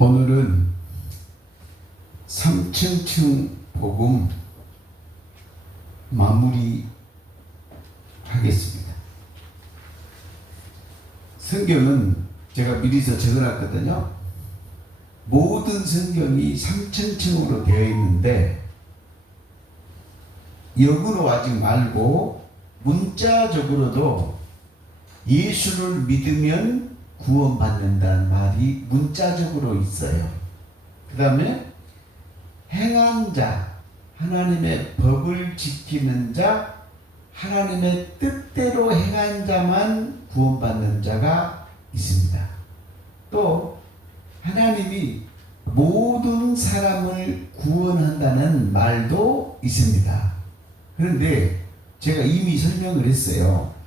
오늘은 삼층층 복음 마무리 하겠습니다. 성경은 제가 미리서 적어놨거든요. 모든 성경이 삼층층으로 되어 있는데 역으로 하지 말고 문자적으로도 예수를 믿으면 구원받는다는 말이 문자적으로 있어요. 그 다음에 행한 자, 하나님의 법을 지키는 자, 하나님의 뜻대로 행한 자만 구원받는 자가 있습니다. 또 하나님이 모든 사람을 구원한다는 말도 있습니다. 그런데 제가 이미 설명을 했어요.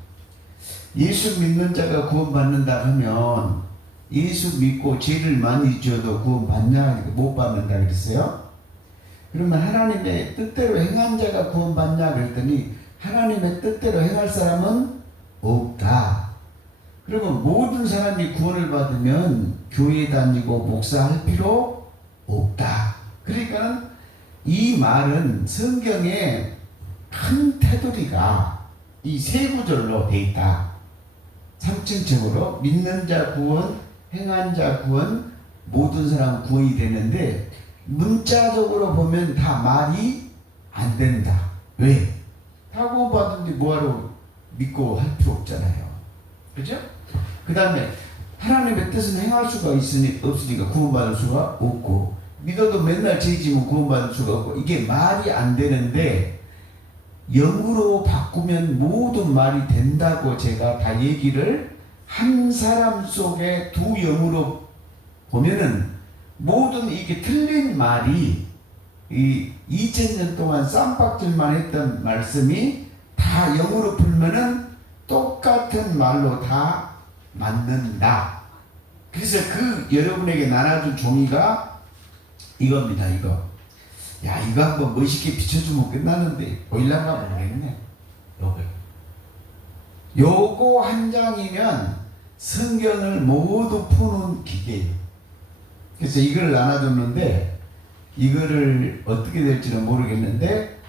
예수 믿는 자가 구원받는다 하면 예수 믿고 죄를 많이 지어도 구원받냐? 못 받는다 그랬어요. 그러면 하나님의 뜻대로 행한 자가 구원받냐 그랬더니 하나님의 뜻대로 행할 사람은 없다. 그러면 모든 사람이 구원을 받으면 교회 다니고 목사할 필요 없다. 그러니까 이 말은 성경에 큰 테두리가 이 세 구절로 돼 있다. 삼층층으로 믿는 자 구원, 행한 자 구원, 모든 사람 구원이 되는데 문자적으로 보면 다 말이 안 된다. 왜? 다 구원받은데 뭐하러 믿고 할 필요 없잖아요. 그죠? 그 다음에 하나님의 뜻은 행할 수가 없으니까 구원받을 수가 없고, 믿어도 맨날 죄지면 구원받을 수가 없고, 이게 말이 안 되는데 영으로 바꾸면 모든 말이 된다고 제가 다 얘기를, 한 사람 속에 두 영으로 보면은 모든 이게 틀린 말이 이 2000년 동안 쌈박질만 했던 말씀이 다 영으로 풀면은 똑같은 말로 다 맞는다. 그래서 그 여러분에게 나눠준 종이가 이겁니다. 이거. 야, 이거 한번 멋있게 비춰주면 끝나는데 보일란가 모르겠네. 요거 한 장이면 성경을 모두 푸는 기계예요. 그래서 이걸 나눠줬는데 이거를 어떻게 될지는 모르겠는데,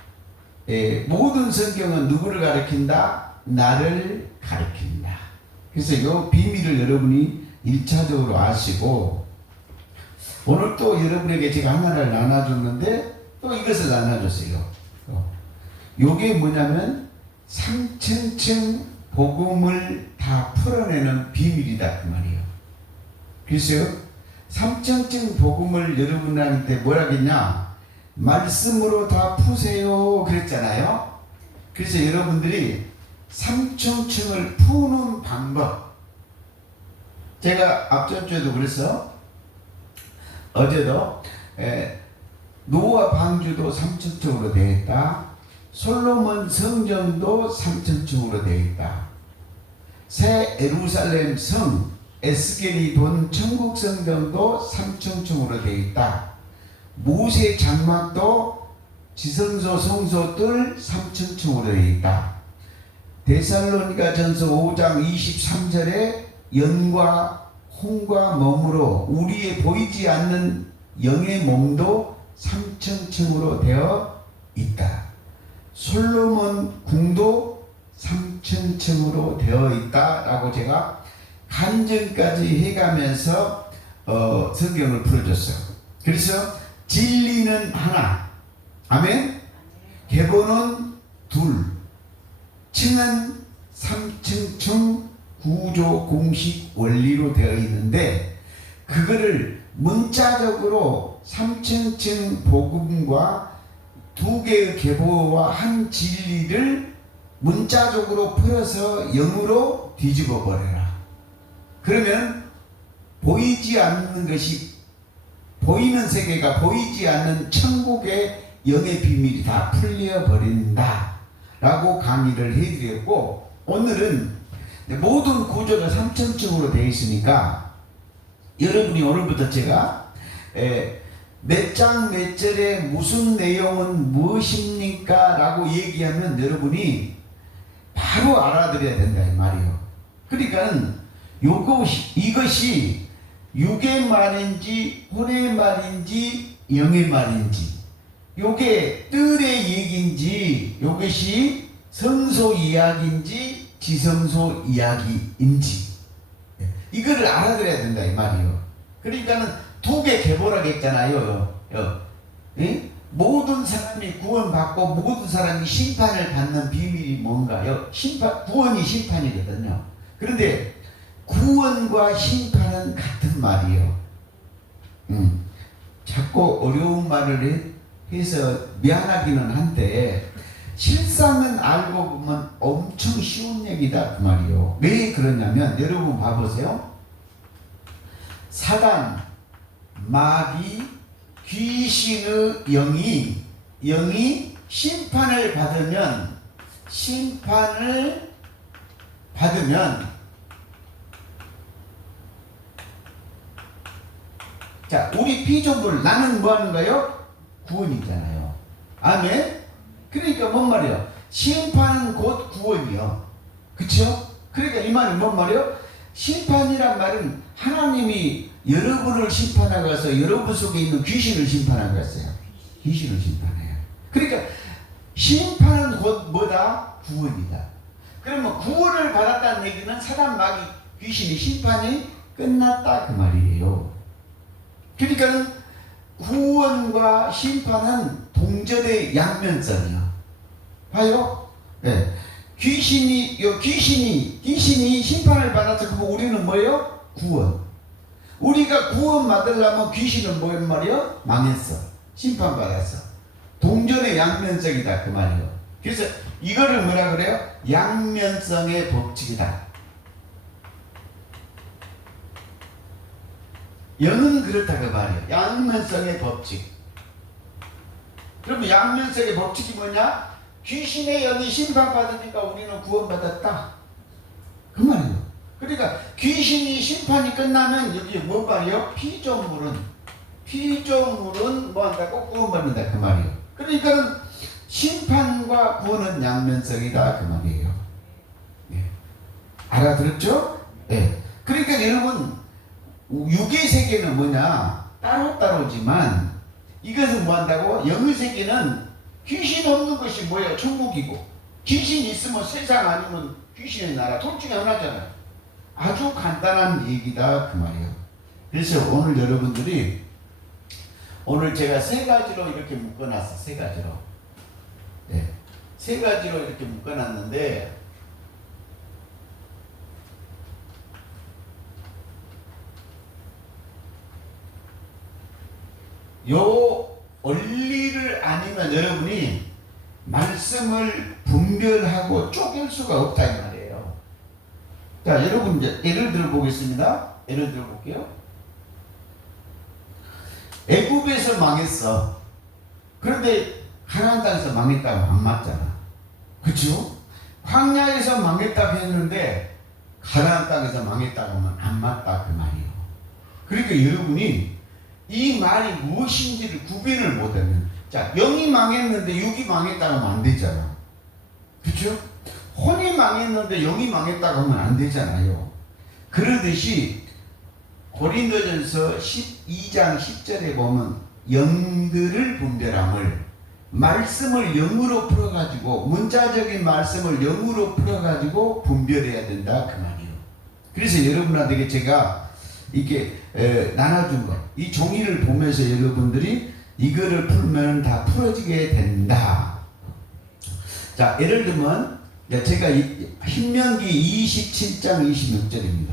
모든 성경은 누구를 가리킨다? 나를 가리킨다. 그래서 이 비밀을 여러분이 1차적으로 아시고, 오늘 또 여러분에게 제가 하나를 나눠줬는데 또 이것을 나눠줬어요. 요게 뭐냐면 삼층층 복음을 다 풀어내는 비밀이다 그 말이에요. 그래서 삼층층 복음을 여러분한테 뭐라 했냐? 말씀으로 다 푸세요 그랬잖아요. 그래서 여러분들이 삼층층을 푸는 방법, 제가 앞전 주에도 그랬어. 어제도 노아 방주도 삼층층으로 되어 있다. 솔로몬 성전도 삼층층으로 되어 있다. 새 예루살렘 성 에스겔이 본 천국 성전도 삼층층으로 되어 있다. 모세 장막도 지성소 성소들 삼층층으로 되어 있다. 데살로니가 전서 5장 23절에 연과 홍과 몸으로 우리의 보이지 않는 영의 몸도 삼층층으로 되어 있다. 솔로몬 궁도 삼층층으로 되어 있다라고 제가 간증까지 해가면서 성경을 풀어줬어요. 그래서 진리는 하나, 아멘. 계보는 둘, 층은 삼층층 구조 공식 원리로 되어 있는데, 그거를 문자적으로 삼층층 복음과 두 개의 계보와 한 진리를 문자적으로 풀어서 영으로 뒤집어 버려라. 그러면 보이지 않는 것이, 보이는 세계가 보이지 않는 천국의 영의 비밀이 다 풀려 버린다 라고 강의를 해드렸고, 오늘은 모든 구조가 삼층층으로 되어 있으니까 여러분이 오늘부터 제가 몇 장 몇 절에 무슨 내용은 무엇입니까? 라고 얘기하면 여러분이 바로 알아들어야 된다 이 말이에요. 그러니까 이것이 육의 말인지 혼의 말인지 영의 말인지, 요게 뜰의 얘기인지 요것이 성소 이야기인지 지성소 이야기인지 이거를 알아들어야 된다 이 말이요. 그러니까는 두 개 계보라겠잖아요. 모든 사람이 구원받고 모든 사람이 심판을 받는 비밀이 뭔가요? 구원이 심판이거든요. 그런데 구원과 심판은 같은 말이에요. 자꾸 어려운 말을 해서 미안하기는 한데 실상은 알고 보면 엄청 쉬운 얘기다 그 말이에요. 왜 그러냐면 여러분 봐보세요. 사단, 마귀, 귀신의 영이 심판을 받으면 자, 우리 피조물 나는 뭐 하는 거예요? 구원이잖아요. 아멘. 그러니까 뭔 말이에요? 심판은 곧 구원이요. 그쵸? 그러니까 이 말은 뭔 말이에요? 심판이란 말은 하나님이 여러분을 심판하고서 여러분 속에 있는 귀신을 심판하고 있어요. 귀신을 심판해요. 그러니까 심판은 곧 뭐다? 구원이다. 그러면 구원을 받았다는 얘기는 사단, 마귀, 귀신의 심판이 끝났다 그 말이에요. 그러니까는 구원과 심판은 동전의 양면성이요. 봐요? 네. 귀신이 심판을 받았어. 그럼 우리는 뭐예요? 구원. 우리가 구원 받으려면 귀신은 뭐란 말이요? 망했어. 심판받았어. 동전의 양면성이다 그 말이에요. 그래서 이거를 뭐라 그래요? 양면성의 법칙이다. 영은 그렇다 그 말이에요. 양면성의 법칙. 그러면 양면성의 법칙이 뭐냐? 귀신의 영이 심판받으니까 우리는 구원받았다 그 말이에요. 그러니까 귀신이 심판이 끝나면 여기 뭐 말이에요? 피조물은 뭐 한다고? 구원받는다 그 말이에요. 그러니까 심판과 구원은 양면성이다 그 말이에요. 예. 알아들었죠? 예. 그러니까 여러분 육의 세계는 뭐냐? 따로따로지만 이것은 뭐 한다고? 영의 세계는 귀신 없는 것이 뭐예요? 천국이고 귀신 있으면 세상 아니면 귀신의 나라 둘 중에 하나잖아요. 아주 간단한 얘기다 그 말이에요. 그래서 오늘 여러분들이 오늘 제가 세 가지로 이렇게 묶어놨어. 세 가지로. 네. 세 가지로 이렇게 묶어놨는데 요 원리를 아니면 여러분이 말씀을 분별하고 쪼갤 수가 없다 이 말이에요. 자, 여러분 이제 예를 들어 보겠습니다. 예를 들어 볼게요. 애굽에서 망했어. 그런데 가나안 땅에서 망했다고 안 맞잖아. 그렇죠? 광야에서 망했다고 했는데 가나안 땅에서 망했다고 하면 안 맞다 그 말이에요. 그러니까 여러분이 이 말이 무엇인지를 구별을 못하면, 자, 영이 망했는데 육이 망했다고 하면 안 되잖아. 그렇죠? 혼이 망했는데 영이 망했다고 하면 안 되잖아요. 그러듯이 고린도전서 12장 10절에 보면 영들을 분별함을, 말씀을 영으로 풀어가지고 문자적인 말씀을 영으로 풀어가지고 분별해야 된다 그 말이에요. 그래서 여러분한테 제가 이렇게 나눠준 거, 이 종이를 보면서 여러분들이 이거를 풀면 다 풀어지게 된다. 자, 예를 들면 제가 신명기 27장 26절입니다.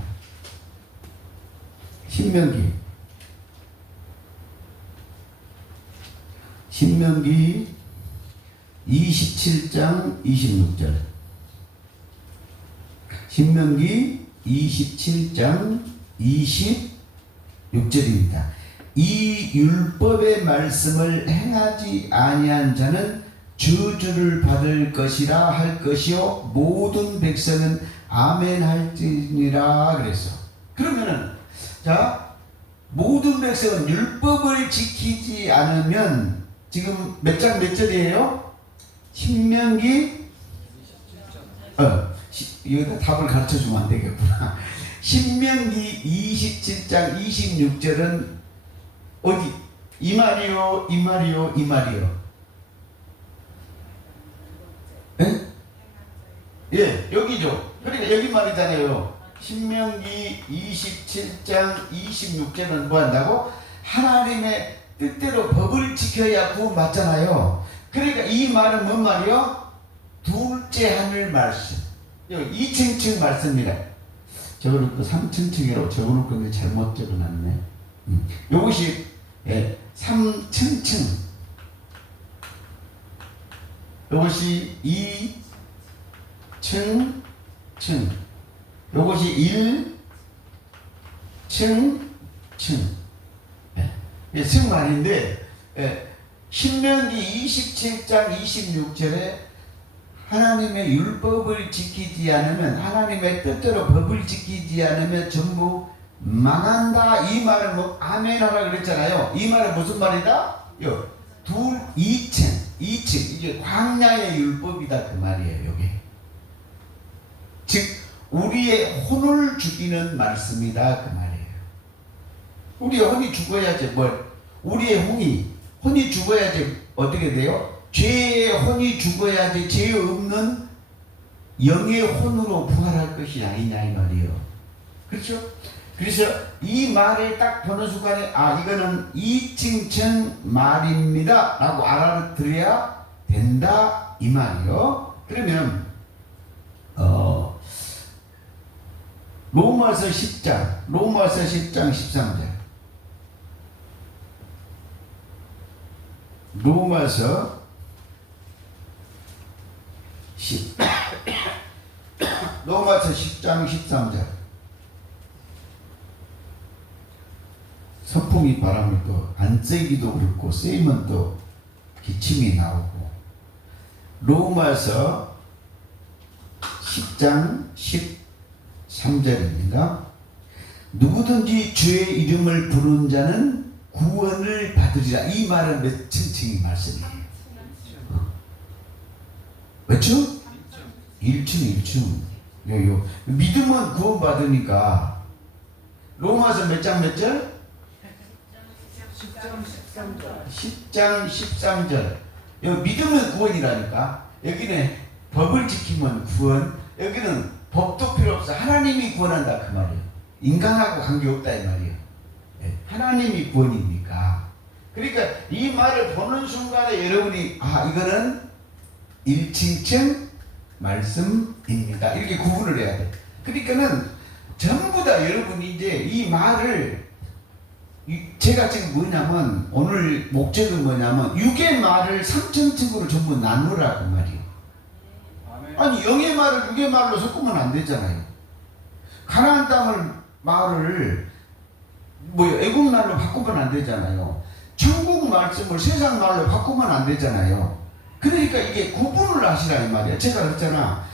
신명기 27장 26절. 신명기 27장 26절입니다. 이 율법의 말씀을 행하지 아니한 자는 저주를 받을 것이라 할 것이요 모든 백성은 아멘 할지니라 그랬어. 그러면은 자, 모든 백성은 율법을 지키지 않으면 지금 몇 장 몇 절이에요? 신명기 여기다 답을 가르쳐주면 안 되겠구나. 신명기 27장 26절은 어디? 이 말이요, 이 말이요, 이 말이요. 예? 예, 여기죠. 그러니까 여기 말이잖아요. 신명기 27장 26절은 뭐 한다고? 하나님의 뜻대로 법을 지켜야 구원 받잖아요. 그러니까 이 말은 뭔 말이요? 둘째 하늘 말씀. 이층층 말씀이라. 저거는 또 3층층이라고 적어놓을 건데 잘못 적어놨네. 요것이 3층층. 요것이 2층층. 요것이 1층층. 승말인데 신명기 27장 26절에 하나님의 율법을 지키지 않으면, 하나님의 뜻대로 법을 지키지 않으면 전부 망한다. 이 말을 뭐 아멘 하라 그랬잖아요. 이 말은 무슨 말이다? 2층 이게 광야의 율법이다 그 말이에요. 여기 즉 우리의 혼을 죽이는 말씀이다 그 말이에요. 우리의 혼이 죽어야지 우리의 혼이 죽어야지 어떻게 돼요? 죄의 혼이 죽어야지 죄 없는 영의 혼으로 부활할 것이 아니냐 이 말이에요. 그렇죠? 그래서 이 말을 딱 보는 순간에 이거는 이층층 말입니다 라고 알아들어야 된다 이 말이요. 그러면 로마서 10장 13절 로마서 10장 13절 선풍이 바람을 또 안 쐬기도 그렇고 쐬면 또 기침이 나오고. 로마서 10장 13절입니다. 누구든지 주의 이름을 부르는 자는 구원을 받으리라. 이 말은 몇 층층이 말씀이에요? 몇 층? 1층. 믿음은 구원 받으니까. 로마서 몇 장 몇 절? 10장 13절. 여기 믿으면 구원이라니까. 여기는 법을 지키면 구원. 여기는 법도 필요 없어. 하나님이 구원한다 그 말이에요. 인간하고 관계없다 이 말이에요. 하나님이 구원이니까. 그러니까 이 말을 보는 순간에 여러분이 이거는 1층층 말씀입니다. 이렇게 구분을 해야 돼. 그러니까는 전부 다 여러분이 이제 이 말을 제가 지금 뭐냐면 오늘 목적은 뭐냐면 육의 말을 3층층으로 전부 나누라고 말이에요. 아니 영의 말을 육의 말로 섞으면 안 되잖아요. 가나안 땅을 말을 애국 말로 바꾸면 안 되잖아요. 천국 말씀을 세상 말로 바꾸면 안 되잖아요. 그러니까 이게 구분을 하시라 이 말이야. 제가 그랬잖아.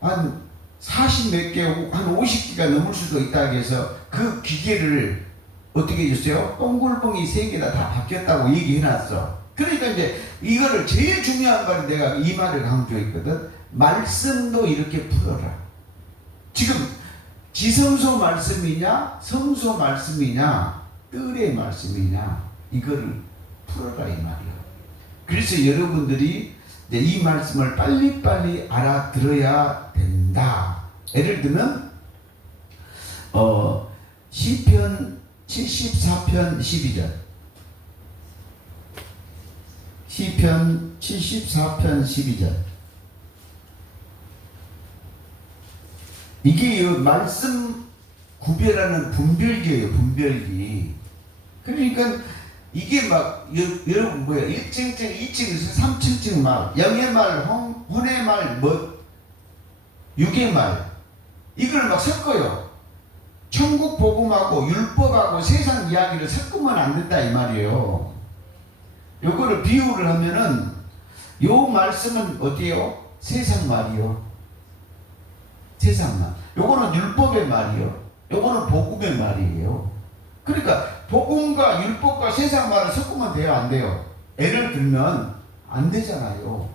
한 40몇 개, 한 50개가 넘을 수도 있다 해서 그 기계를 어떻게 해줬어요? 동글봉이 3개다 다 바뀌었다고 얘기해놨어. 그러니까 이제 이거를 제일 중요한 말은 내가 이 말을 강조했거든. 말씀도 이렇게 풀어라. 지금 지성소 말씀이냐 성소 말씀이냐 뜰의 말씀이냐 이거를 풀어라 이 말이에요. 그래서 여러분들이 이 말씀을 빨리빨리 알아들어야 된다. 예를 들면 시편 74편 12절 시편 74편 12절 이게 말씀 구별하는 분별기예요. 분별기. 그러니까 이게 막 여러분 1층층 2층에서 3층층 말 영의 말 혼의 말 육의 말 이걸 막 섞어요. 천국 복음하고 율법하고 세상 이야기를 섞으면 안 된다 이 말이에요. 요거를 비유를 하면은 요 말씀은 어디요? 세상 말이요. 세상 말. 요거는 율법의 말이요. 요거는 복음의 말이에요. 그러니까 복음과 율법과 세상 말을 섞으면 돼요, 안 돼요? 예를 들면 안 되잖아요.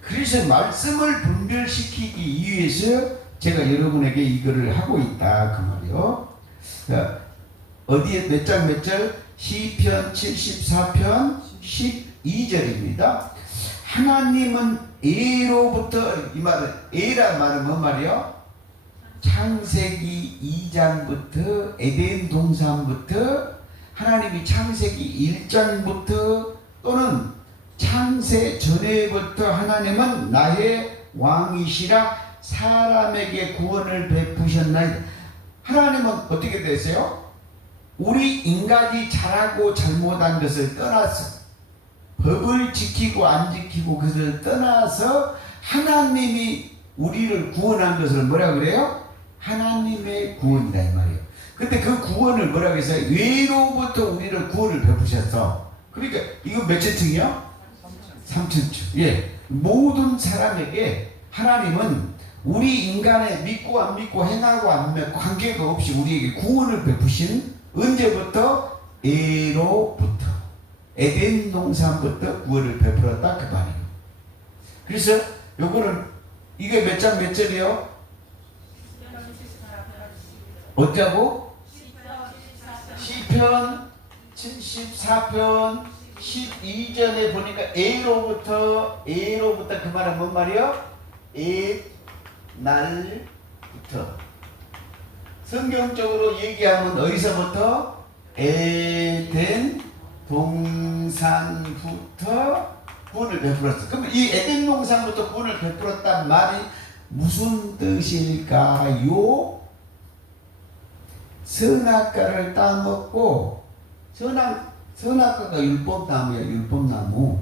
그래서 말씀을 분별시키기 위해서 제가 여러분에게 이거를 하고 있다 그 말이요. 자, 어디에 몇 장 몇 절? 시편 74편 12절입니다. 하나님은 에로부터, 이 말은 에란 말은 뭔 말이요? 창세기 2장부터 에덴 동산부터 하나님이 창세기 1장부터 또는 창세 전에부터 하나님은 나의 왕이시라 사람에게 구원을 베푸셨나이다. 하나님은 어떻게 되세요? 우리 인간이 잘하고 잘못한 것을 떠나서 법을 지키고 안 지키고 그것을 떠나서 하나님이 우리를 구원한 것을 뭐라 그래요? 하나님의 구원이다 이 말이에요. 근데 그 구원을 뭐라고 해서 외로부터 우리를 구원을 베푸셨어. 그러니까 이거 몇 층이요? 3층. 예, 모든 사람에게 하나님은 우리 인간의 믿고 안 믿고 행하고 안 믿고 관계가 없이 우리에게 구원을 베푸신 언제부터? 에로부터 에덴 동산부터 구원을 베풀었다 그 말이에요. 그래서 요거는 이게 몇 장 몇 절이요? 어쩌고? 시편 74편 12절에 보니까 에로부터 그 말은 뭔 말이요? 날부터 성경적으로 얘기하면 어디서부터? 에덴 동산부터 구원을 베풀었어. 그럼 이 에덴 동산부터 구원을 베풀었단 말이 무슨 뜻일까요? 선악과를 따먹고 선악과가 율법나무야. 율법나무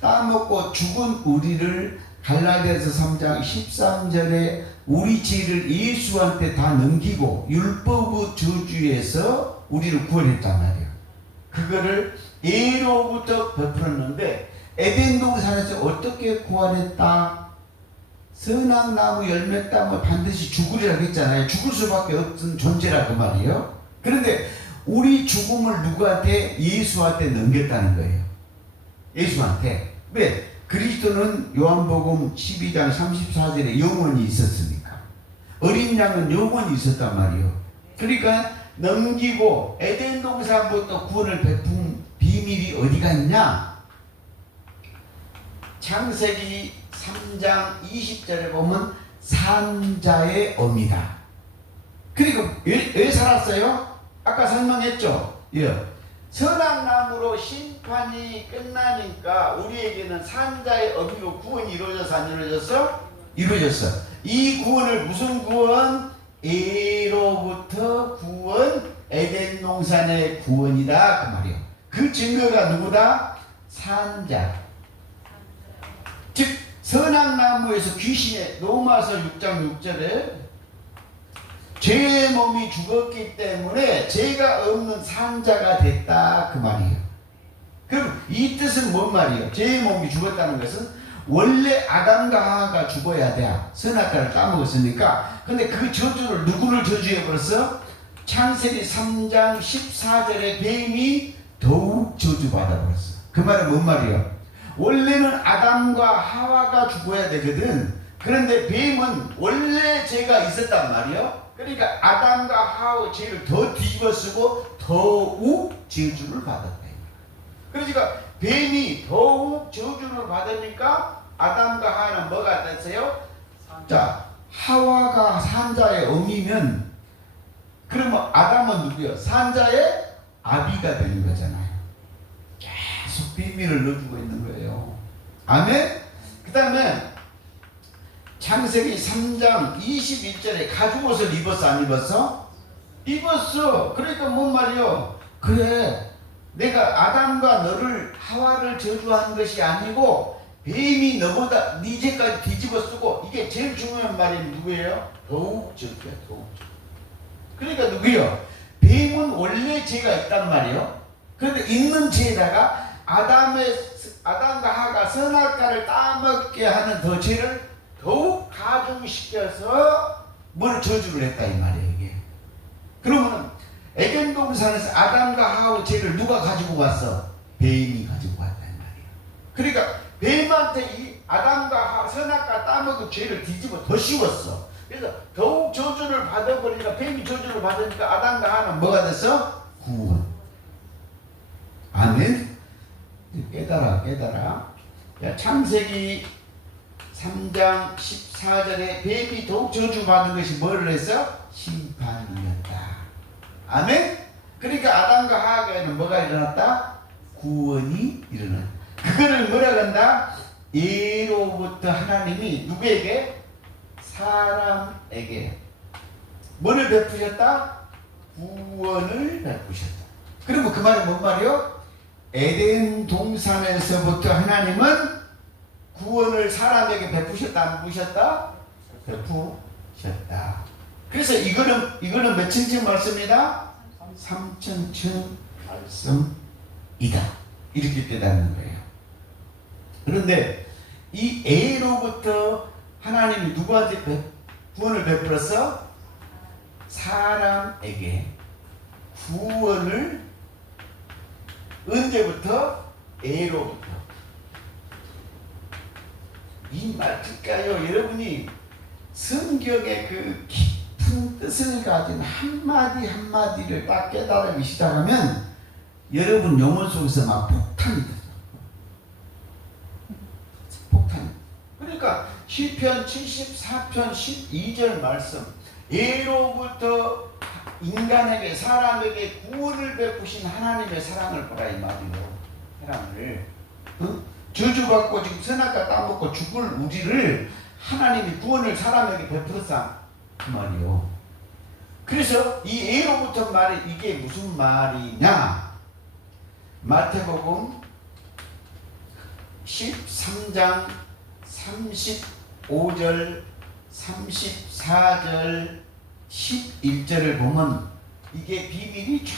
따먹고 죽은 우리를 갈라디아서 3장 13절에 우리 죄를 예수한테 다 넘기고 율법의 저주에서 우리를 구원했단 말이에요. 그거를 에로부터 베풀었는데 에덴 동산에서 어떻게 구원했다? 선악나무 열매 따면 반드시 죽으리라고 했잖아요. 죽을 수밖에 없는 존재라고 말이에요. 그런데 우리 죽음을 누구한테? 예수한테 넘겼다는 거예요. 예수한테. 왜? 그리스도는 요한복음 12장 34절에 영원히 있었으니까. 어린 양은 영원히 있었단 말이에요. 그러니까 넘기고 에덴 동산부터 구원을 베푼 비밀이 어디가 있냐? 창세기 3장 20절에 보면 산자의 어미다. 그리고 왜 살았어요? 아까 설명했죠. 예. 선악나무로 심판이 끝나니까 우리에게는 산자의 어미로 구원이 이루어져서 안 이루어졌어? 이루어졌어. 이 구원을 무슨 구원? 에로부터 구원, 에덴 동산의 구원이다 그 말이에요. 그 증거가 누구다? 산자. 즉 선악나무에서 귀신의 로마서 6장 6절에 죄의 몸이 죽었기 때문에 죄가 없는 산자가 됐다 그 말이에요. 그럼 이 뜻은 뭔 말이에요? 죄의 몸이 죽었다는 것은 원래 아담과 하와가 죽어야 돼. 선악과를 따먹었으니까. 근데 그 저주를 누구를 저주해버렸어? 창세기 3장 14절에 뱀이 더욱 저주받아버렸어. 그 말은 뭔 말이에요? 원래는 아담과 하와가 죽어야 되거든. 그런데 뱀은 원래 죄가 있었단 말이에요. 그러니까 아담과 하와의 죄를 더 뒤집어쓰고 더욱 저주를 받았다. 그러니까 뱀이 더욱 저주를 받으니까 아담과 하와는 뭐가 됐어요? 자, 하와가 산자의 어미면 그러면 아담은 누구요? 산자의 아비가 되는 거잖아요. 계속 비밀을 넣어주고 있는 거예요. 아멘? 그 다음에 창세기 3장 21절에 가죽옷을 입었어 안 입었어? 입었어. 그러니까 뭔 말이요? 그래, 내가 아담과 너를 하와를 저주한 것이 아니고 뱀이 너보다 네 죄까지 뒤집어 쓰고, 이게 제일 중요한 말이 누구예요? 더욱 저주야. 더욱 저주. 그러니까 누구요? 뱀은 원래 죄가 있단 말이에요. 그런데 있는 죄에다가 아담과 하와가 선악과를 따먹게 하는 더 죄를 더욱 가중시켜서 뭘 저주를 했다 이 말이에요. 이게. 그러면 에덴 동산에서 아담과 하와의 죄를 누가 가지고 왔어? 뱀이 가지고 왔다 이 말이에요. 그러니까 뱀한테 이 아담과 하와 선악과 따먹은 죄를 뒤집어 더 씌웠어. 그래서 더욱 저주를 받아버리니까, 뱀이 저주를 받으니까 아담과 하와는 뭐가 됐어? 구원. 아멘. 깨달아. 야, 창세기 3장 14절에 뱀이 더욱 저주받은 것이 뭐를 했어? 심판이었다. 아멘. 그러니까 아담과 하와에는 뭐가 일어났다? 구원이 일어났다. 그거를 뭐라 한다? 예로부터 하나님이 누구에게? 사람에게 뭐를 베푸셨다? 구원을 베푸셨다. 그러면 그 말은 뭔 말이요? 에덴 동산에서부터 하나님은 구원을 사람에게 베푸셨다, 안 베푸셨다? 베푸셨다. 그래서 이거는 몇 층쯤 말씀이다? 3천층 말씀이다. 이렇게 깨닫는 거예요. 그런데 이 A로부터 하나님이 누구한테 구원을 베풀었어? 사람에게 구원을 언제부터? A로부터. 이 말일까요? 여러분이 성경의 그 깊은 뜻을 가진 한마디 한마디를 딱 깨달으기 시작하면 여러분 영혼 속에서 막 폭탄이 되죠. 폭탄. 그러니까 시편 74편 12절 말씀, 예로부터 인간에게 사람에게 구원을 베푸신 하나님의 사랑을 보라, 이 말이요. 사랑을 저주받고 지금 선악과 따먹고 죽을 우리를 하나님이 구원을 사람에게 베풀었다, 그 말이요. 그래서 이 예로부터 말이 이게 무슨 말이냐? 마태복음 13장 35절 34절 11절을 보면 이게 비밀이 쫙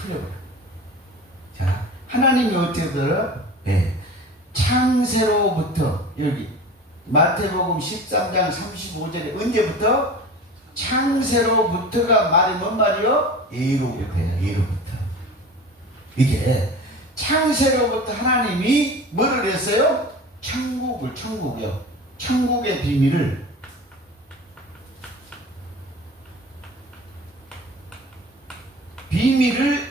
풀려버려요. 자, 하나님이 어떻게 들어? 네. 창세로부터, 여기 마태복음 13장 35절에 언제부터? 창세로부터가 말이 뭔 말이요? 예로부터예요. 예로부터. 이게 창세로부터 하나님이 뭐를 했어요? 천국이요. 천국의 비밀을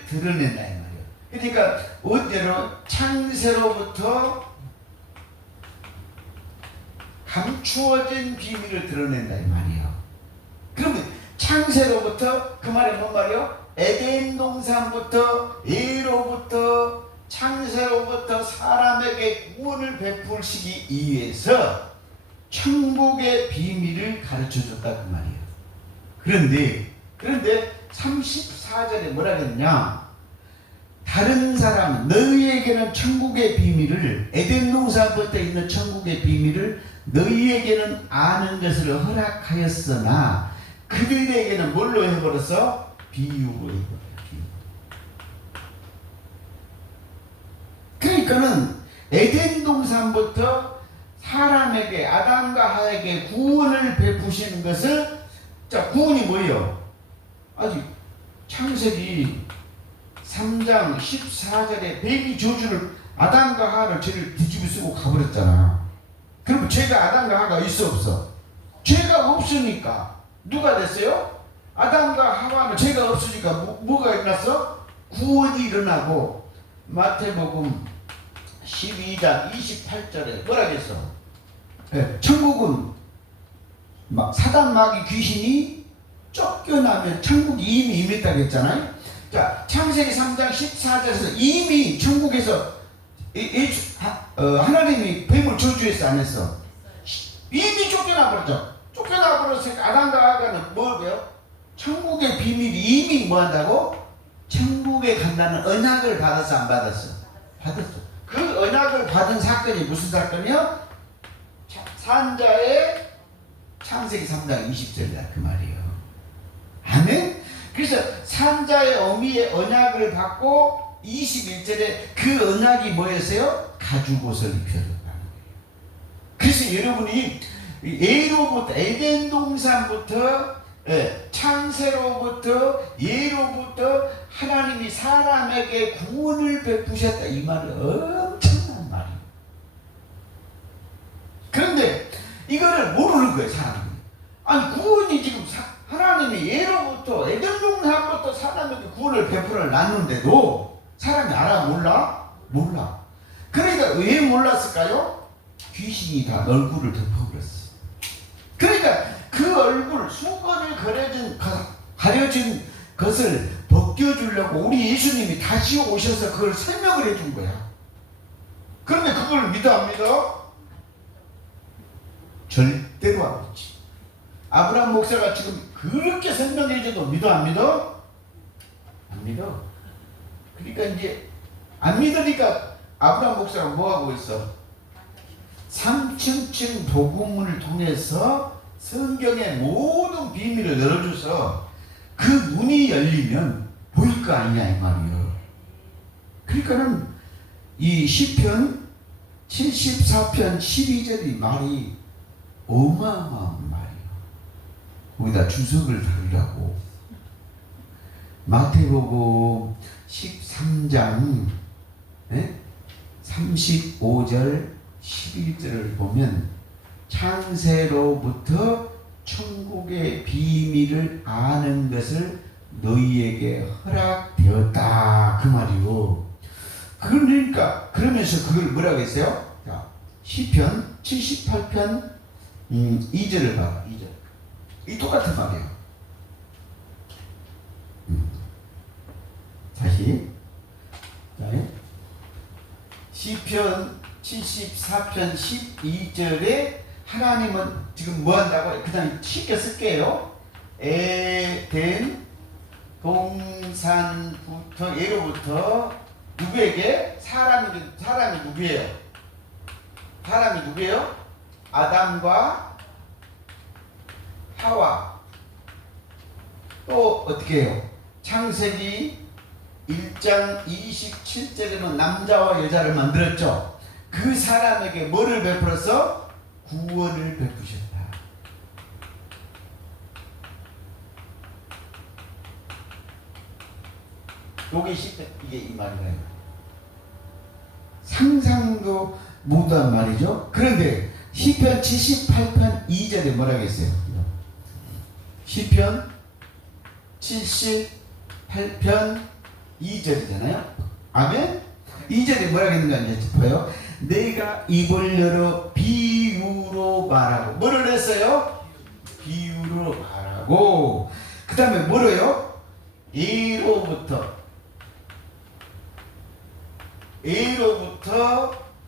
드러낸다, 이 말이에요. 그러니까 언제로? 창세로부터 감추어진 비밀을 드러낸다, 이 말이에요. 그러면 창세로부터 그 말이 뭔 말이에요? 에덴 동산부터, 예로부터, 창세로부터 사람에게 구원을 베풀시기 위해서 천국의 비밀을 가르쳐줬다, 그 말이에요. 그런데 34절에 뭐라 그랬냐? 다른 사람, 너희에게는 천국의 비밀을, 에덴 동산부터 있는 천국의 비밀을 너희에게는 아는 것을 허락하였으나 그들에게는 뭘로 해버렸어? 비유로 해버렸어. 그러니까는 에덴 동산부터 사람에게, 아담과 하와에게 구원을 베푸시는 것을, 자, 구원이 뭐예요? 아직 창세기 3장 14절에 뱀이 저주를, 아담과 하와를 죄를 뒤집어 쓰고 가버렸잖아. 그럼 죄가 아담과 하와가 있어, 없어? 죄가 없으니까 누가 됐어요? 아담과 하와는 죄가 없으니까 뭐가 일어났어? 구원이 일어나고, 마태복음 12장 28절에 뭐라 했어? 네, 천국은 사단 마귀 귀신이 쫓겨나면 천국이 이미 임했다고 했잖아요. 자, 창세기 3장 14절에서 이미 천국에서 하나님이 뱀을 저주했어, 안 했어? 이미 쫓겨나버렸죠. 쫓겨나버렸으니까 아담과 하와는 뭐예요? 천국의 비밀이 이미 뭐한다고? 천국에 간다는 언약을 받았어, 안 받았어? 받았어. 그 언약을 받은 사건이 무슨 사건이요? 산자의 창세기 3장 20절이다, 그 말이에요. 아멘? 그래서 산자의 어미의 언약을 받고 21절에 그 언약이 뭐였어요? 가죽옷을 입혀줬다는 거예요. 그래서 여러분이 예로부터, 에덴 동산부터, 창세로부터, 예로부터 하나님이 사람에게 구원을 베푸셨다, 이 말은 엄청난 말이에요. 그런데 이거를 모르는 거예요, 사람이. 아니 구원이 지금 하나님이 예로부터 에덴 동산부터 사람에게 구원을 베풀어 놨는데도 사람이 알아 몰라? 몰라. 그러니까 왜 몰랐을까요? 귀신이 다 얼굴을 덮어버렸어. 그러니까 그 얼굴 수건을 가려진 것을 벗겨주려고 우리 예수님이 다시 오셔서 그걸 설명을 해준 거야. 그런데 그걸 믿어 안 믿어? 절대로 안 믿지. 아브라함 목사가 지금 그렇게 설명해줘도 믿어 안 믿어? 안 믿어. 그러니까 이제 안 믿으니까 아브라함 목사가 뭐하고 있어? 삼층층 복음을 통해서 성경의 모든 비밀을 열어줘서 그 문이 열리면 보일 거 아니냐 이 말이에요. 그러니까는 이 시편 74편 12절이 말이 어마어마한 말이에요. 거기다 주석을 달으라고. 마태복음 13장 35절 11절을 보면 창세로부터 천국의 비밀을 아는 것을 너희에게 허락되었다 그 말이고. 그러니까 그러면서 그걸 뭐라고 했어요? 자, 시편 78편 2절을 봐라. 2절. 이 똑같은 말이에요. 다시. 자, 시편 74편 12절에 하나님은 지금 뭐 한다고? 그냥 쉽게 쓸게요. 에덴 동산부터 예로부터 누구에게? 사람이 누구예요? 사람이 누구예요? 아담과 하와. 또 어떻게 해요? 창세기 1장 27절에는 남자와 여자를 만들었죠. 그 사람에게 뭐를 베풀어서? 구원을 베푸셨다. 요게 이게 이 말이에요. 상상도 못한 말이죠. 그런데 시편 78편 2절에 뭐라고 했어요? 시편 78편 2절이잖아요. 아멘? 2절에 뭐라고 했는가 이제 짚어요. 내가 입을 열어 비유로 말하고. 뭐를 했어요? 비유로 말하고. 그 다음에 뭐로요? 애로부터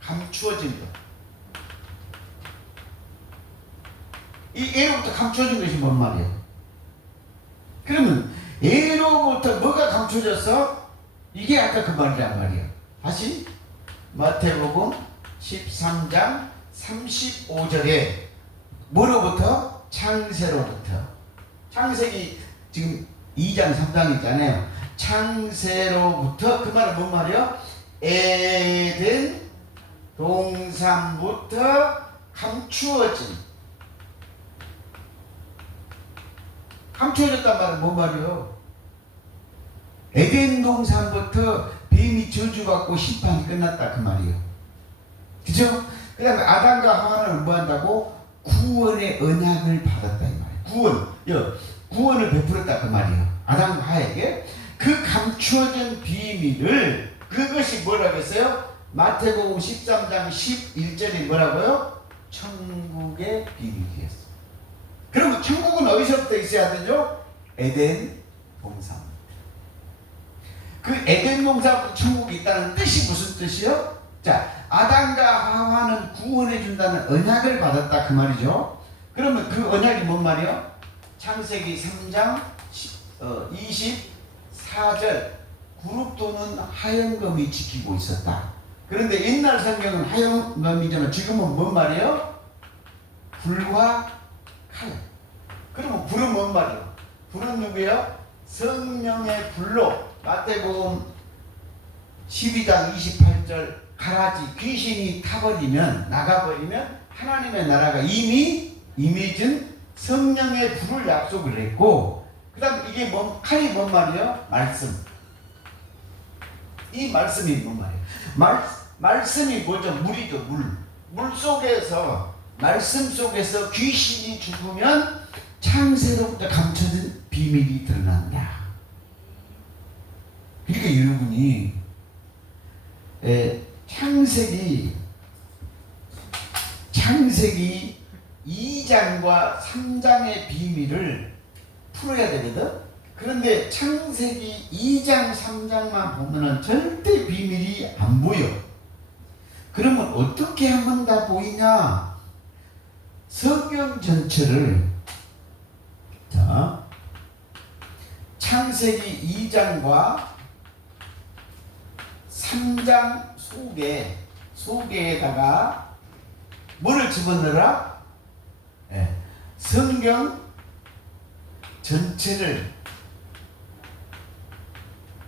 감추어진 것. 이 애로부터 감추어진 것이 뭔 말이에요? 그러면 애로부터 뭐가 감추어졌어? 이게 아까 그 말이란 말이에요. 다시 마태복음 13장 35절에 뭐로부터? 창세로부터. 창세기 지금 2장 3장 있잖아요. 창세로부터. 그 말은 뭔 말이에요? 에덴 동산부터 감추어졌단 말은 뭔 말이에요? 에덴 동산부터 뱀이 저주받고 심판이 끝났다 그 말이에요. 그죠? 그 다음에 아담과 하와는 뭐 한다고? 구원의 언약을 받았다 이 말이에요. 구원을 베풀었다 그 말이에요. 아담과 하와에게 그 감추어진 비밀을, 그것이 뭐라고 했어요? 마태복음 13장 11절이 뭐라고요? 천국의 비밀이었어. 그러면 천국은 어디서부터 있어야 되죠? 에덴 동산. 그 에덴 동산부터 천국이 있다는 뜻이 무슨 뜻이요? 자, 아담과 하와는 구원해 준다는 언약을 받았다 그 말이죠. 그러면 그 언약이 뭔 말이요? 창세기 3장 24절 구룹도는 하얀검이 지키고 있었다. 그런데 옛날 성경은 하얀검이잖아. 지금은 뭔 말이에요? 불과 칼. 그러면 불은 뭔 말이에요? 불은 누구예요? 성령의 불로. 마태복음 12장 28절 가라지 귀신이 타버리면, 나가버리면 하나님의 나라가 이미 임해진 성령의 불을 약속을 했고, 그 다음 이게 칼이 뭔 말이에요? 말씀. 이 말씀이 뭔 말이에요? 말씀이 뭐죠? 물이죠. 물 속에서, 말씀 속에서 귀신이 죽으면 창세로부터 감춰진 비밀이 드러난다. 그러니까 여러분이 창세기 2장과 3장의 비밀을 풀어야 되거든. 그런데 창세기 2장 3장만 보면은 절대 비밀이 안 보여. 그러면 어떻게 하면 다 보이냐? 성경 전체를 창세기 2장과 3장 속에다가 뭐를 집어넣으라? 성경 전체를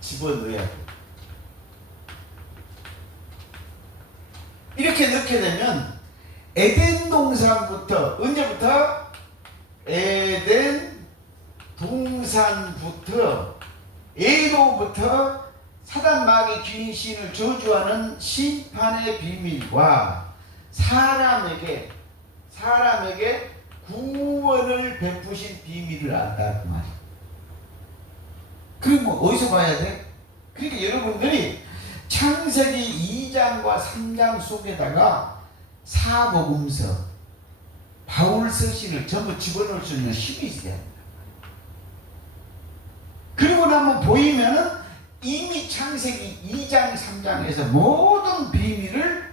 집어넣어야 돼. 이렇게 넣게 되면 에덴 동산부터 언제부터? 에덴 동산부터 에도부터 사단 마귀 귀신을 저주하는 심판의 비밀과 사람에게 구원을 베푸신 비밀을 안다 그 말이야. 그럼 뭐 어디서 봐야 돼? 그러니까 여러분들이 창세기 2장과 3장 속에다가 사복음서, 바울 서신을 전부 집어넣을 수 있는 힘이 있어야 합니다. 그리고 나면 보이면은 이미 창세기 2장, 3장에서 모든 비밀을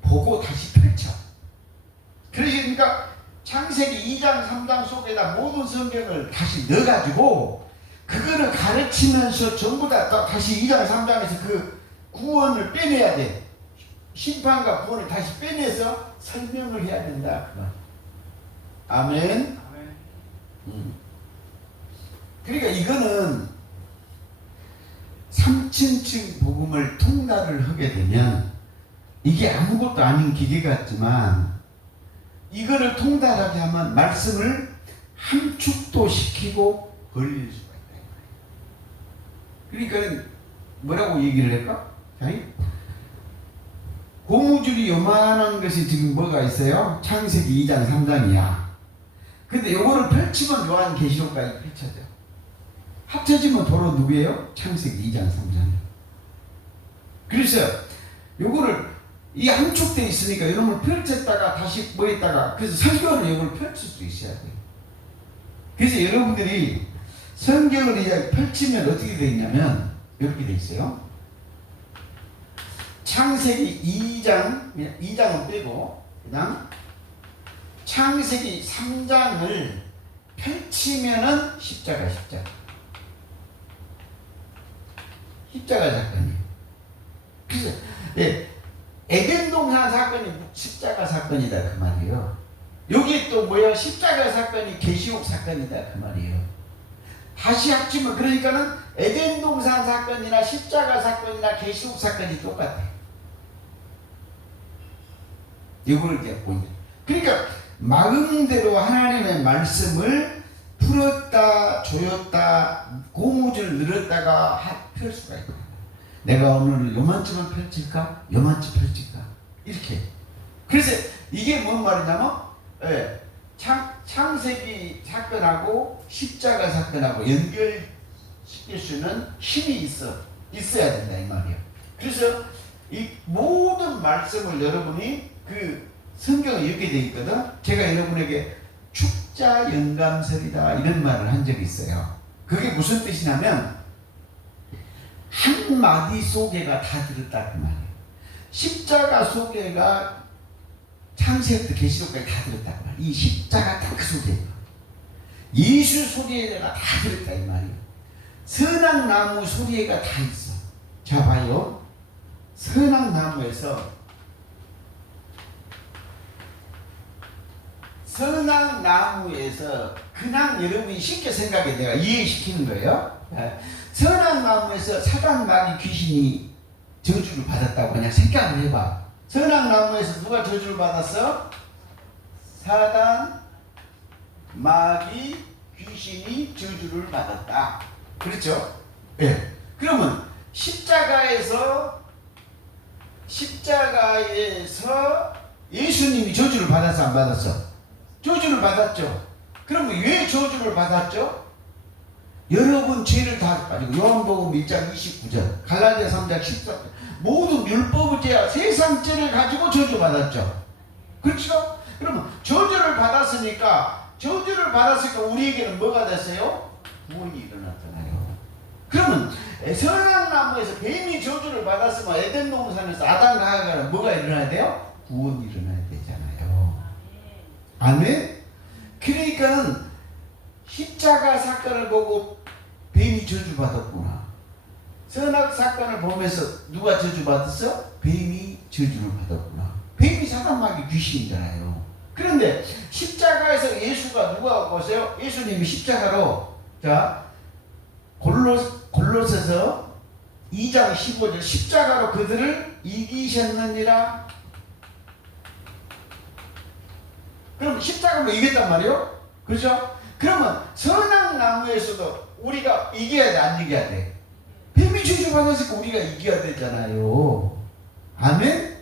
보고 다시 펼쳐. 그러니까 창세기 2장, 3장 속에다 모든 성경을 다시 넣어가지고 그거를 가르치면서 전부 다 다시 2장, 3장에서 그 구원을 빼내야 돼. 심판과 구원을 다시 빼내서 설명을 해야 된다. 아멘. 그러니까 이거는 3층층 복음을 통달을 하게 되면 이게 아무것도 아닌 기계 같지만 이거를 통달하게 하면 말씀을 함축도 시키고 벌릴 수가 있다. 그러니까 뭐라고 얘기를 할까? 고무줄이 요만한 것이 지금 뭐가 있어요? 창세기 2장 3장이야. 근데 요거를 펼치면 요한계시록까지 펼쳐져. 합쳐지면 도로 누구예요? 창세기 2장 3장. 그래서 요거를 이 함축되어 있으니까 이놈을 펼쳤다가 다시 뭐 했다가 그래서 설교를 이걸 펼칠 수 있어야 돼요. 그래서 여러분들이 성경을 이제 펼치면 어떻게 되어 있냐면 이렇게 되어 있어요. 창세기 2장은 빼고 그냥 창세기 3장을 펼치면은 십자가 사건이에요. 그래서 에덴 동산 사건이 십자가 사건이다 그 말이에요. 여기 또 뭐야? 십자가 사건이 계시록 사건이다 그 말이에요. 다시 합치면 그러니까는 에덴 동산 사건이나 십자가 사건이나 계시록 사건이 똑같아. 이걸 이제 보이죠. 그러니까 마음대로 하나님의 말씀을 풀었다 조였다 고무줄 늘었다가 펼 수가 있다. 내가 오늘 요만큼만 펼칠까? 요만큼 펼칠까? 이렇게. 그래서 이게 뭔 말이냐면 창세기 사건하고 십자가 사건하고 연결시킬 수 있는 힘이 있어야 된다 이 말이에요. 그래서 이 모든 말씀을 여러분이 그 성경에 이렇게 되어 있거든. 제가 여러분에게 축자 영감설이다 이런 말을 한 적이 있어요. 그게 무슨 뜻이냐면 한 마디 소개가 다 들었다 그 말이에요. 십자가 소개가 창세부터 계시록까지 다 들었다 그 말이에요. 이 십자가 딱 그 소개. 예수 소리에다가 다 들었다 이 말이에요. 선악나무 소리가 다 있어. 자 봐요. 선악나무에서 그냥 여러분이 쉽게 생각해 내가 이해시키는 거예요. 선악나무에서 사단 마귀 귀신이 저주를 받았다고 그냥 생각을 해봐. 선악나무에서 누가 저주를 받았어? 사단 마귀 귀신이 저주를 받았다. 그렇죠? 예. 그러면 십자가에서 예수님이 저주를 받았어 안 받았어? 저주를 받았죠. 그러면 왜 저주를 받았죠? 여러분 죄를 다 가지고 요한복음 1장 29절 갈라디아 3장 14절 모든 율법의 죄와 세상 죄를 가지고 저주받았죠. 그렇죠? 그러면 저주를 받았으니까 우리에게는 뭐가 됐어요? 구원이 일어났잖아요. 그러면 선악 나무에서 뱀이 저주를 받았으면 에덴 동산에서 아담과 하와는 뭐가 일어나야 돼요? 구원이 일어나야 되잖아요. 아멘? 그러니까는 십자가 사건을 보고 뱀이 저주받았구나. 선악 사건을 보면서 누가 저주받았어? 뱀이 저주를 받았구나. 뱀이 사단마귀 귀신이잖아요. 그런데 십자가에서 예수가 누가 보세요? 예수님이 십자가로 자 골로새서 2장 15절 십자가로 그들을 이기셨느니라. 그럼 십자가로 이겼단 말이요? 그렇죠? 그러면 선악나무에서도 우리가 이겨야 돼, 안 이겨야 돼? 뱀이 저주받았으니까 우리가 이겨야 되잖아요. 아멘?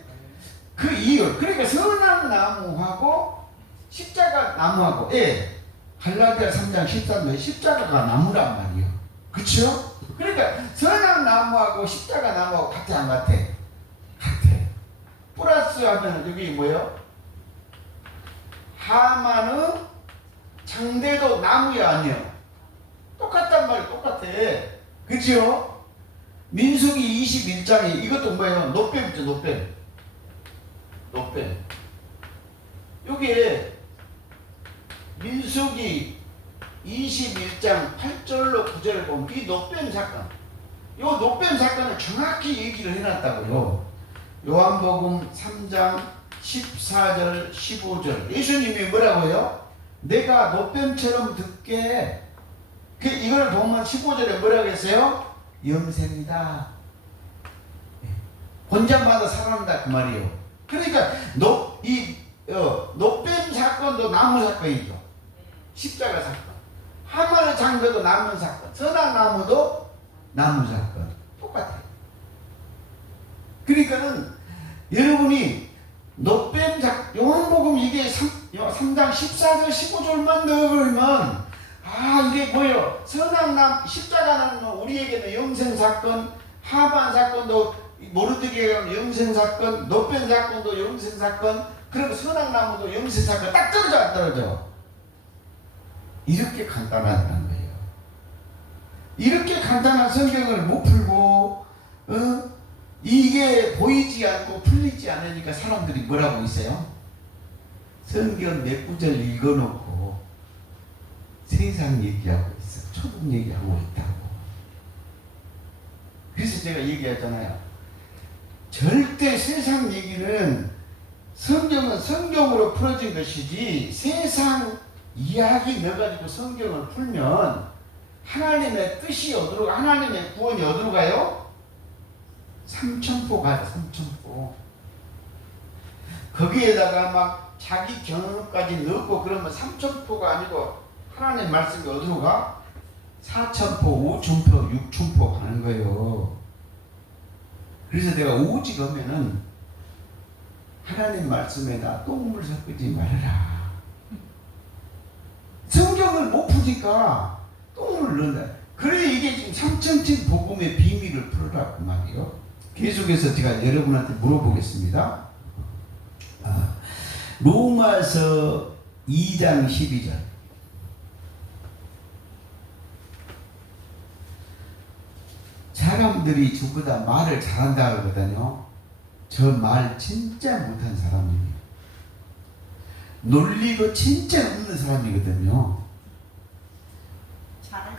그 이유, 그러니까 선악나무하고 십자가 나무하고, 예, 갈라디아 3장 13절에 십자가가 나무란 말이에요. 그렇죠? 그러니까 선악나무하고 십자가 나무하고 같아 안 같아? 같아. 플러스 하면 여기 뭐예요? 하마는 장대도 나무야 아니에요? 똑같단 말이에요. 똑같아. 그렇죠? 민수기 21장에 이것도 뭐예요? 노뱀이죠. 노뱀. 여기에 민수기 21장 8절로 9절을 보면 이 노뱀 사건, 이 노뱀 사건을 정확히 얘기를 해놨다고요. 요한복음 3장 14절 15절 예수님이 뭐라고요? 내가 노뱀처럼 듣게, 이걸 보면 15절에 뭐라고 했어요? 영생이다. 권장받아 살아난다 그 말이에요. 그러니까 노뱀 사건도 나무 사건이죠. 십자가 사건. 하마의 장대도 나무 사건. 선악나무도 나무 사건. 똑같아요. 그러니까는 여러분이 노뱀 사건, 요한복음 이게 3장 14절 15절만 넣어버리면 이게 뭐예요? 십자가는 우리에게는 영생 사건, 하반 사건도 모르드게는 영생 사건, 노뱀 사건도 영생 사건, 그리고 선악나무도 영생 사건. 딱 떨어져 안 떨어져? 이렇게 간단하다는 거예요. 이렇게 간단한 성경을 못 풀고 이게 보이지 않고 풀리지 않으니까 사람들이 뭐라고 있어요? 성경 몇 구절 읽어놓고 세상 얘기하고 있어. 초등 얘기하고 있다고. 그래서 제가 얘기하잖아요. 절대 세상 얘기는 성경은 성경으로 풀어진 것이지 세상 이야기 넣어가지고 성경을 풀면 하나님의 뜻이 어디로 가? 하나님의 구원이 어디로 가요? 삼천포 가요. 삼천포. 거기에다가 막 자기 경험까지 넣고 그러면 삼천포가 아니고 하나님 말씀이 어디로 가? 사천포, 오천포, 육천포 가는 거예요. 그래서 내가 오직 오면은 하나님 말씀에다 똥물 섞지 말아라. 성경을 못 푸니까 똥을 넣는다. 그래 이게 지금 삼천천 복음의 비밀을 풀어라 그 말이에요. 계속해서 제가 여러분한테 물어보겠습니다. 로마서 2장 12절. 사람들이 전부 다 말을 잘한다 그러거든요. 저 말 진짜 못한 사람이에요. 논리도 진짜 없는 사람이거든요.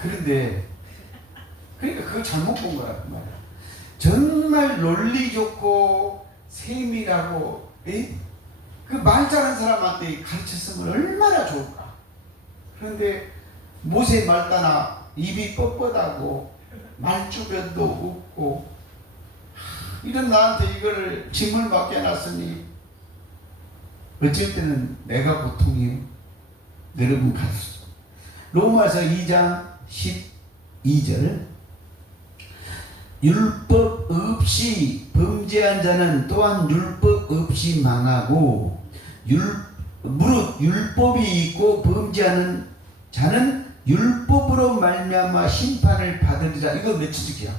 그런데 그러니까 그거 잘못 본 거란 말이야. 정말 논리 좋고 세밀하고 그 말 잘하는 사람한테 가르쳤으면 얼마나 좋을까. 그런데 모세 말 따나 입이 뻣뻣하고 말주변도 없고 이런 나한테 이거를 짐을 맡겨놨으니 어쩔 때는 내가 고통이에요. 여러분 가르쳐. 로마서 2장 12절 율법 없이 범죄한 자는 또한 율법 없이 망하고 무릇 율법이 있고 범죄하는 자는 율법으로 말미암아 심판을 받으리라. 이거 몇 절이야?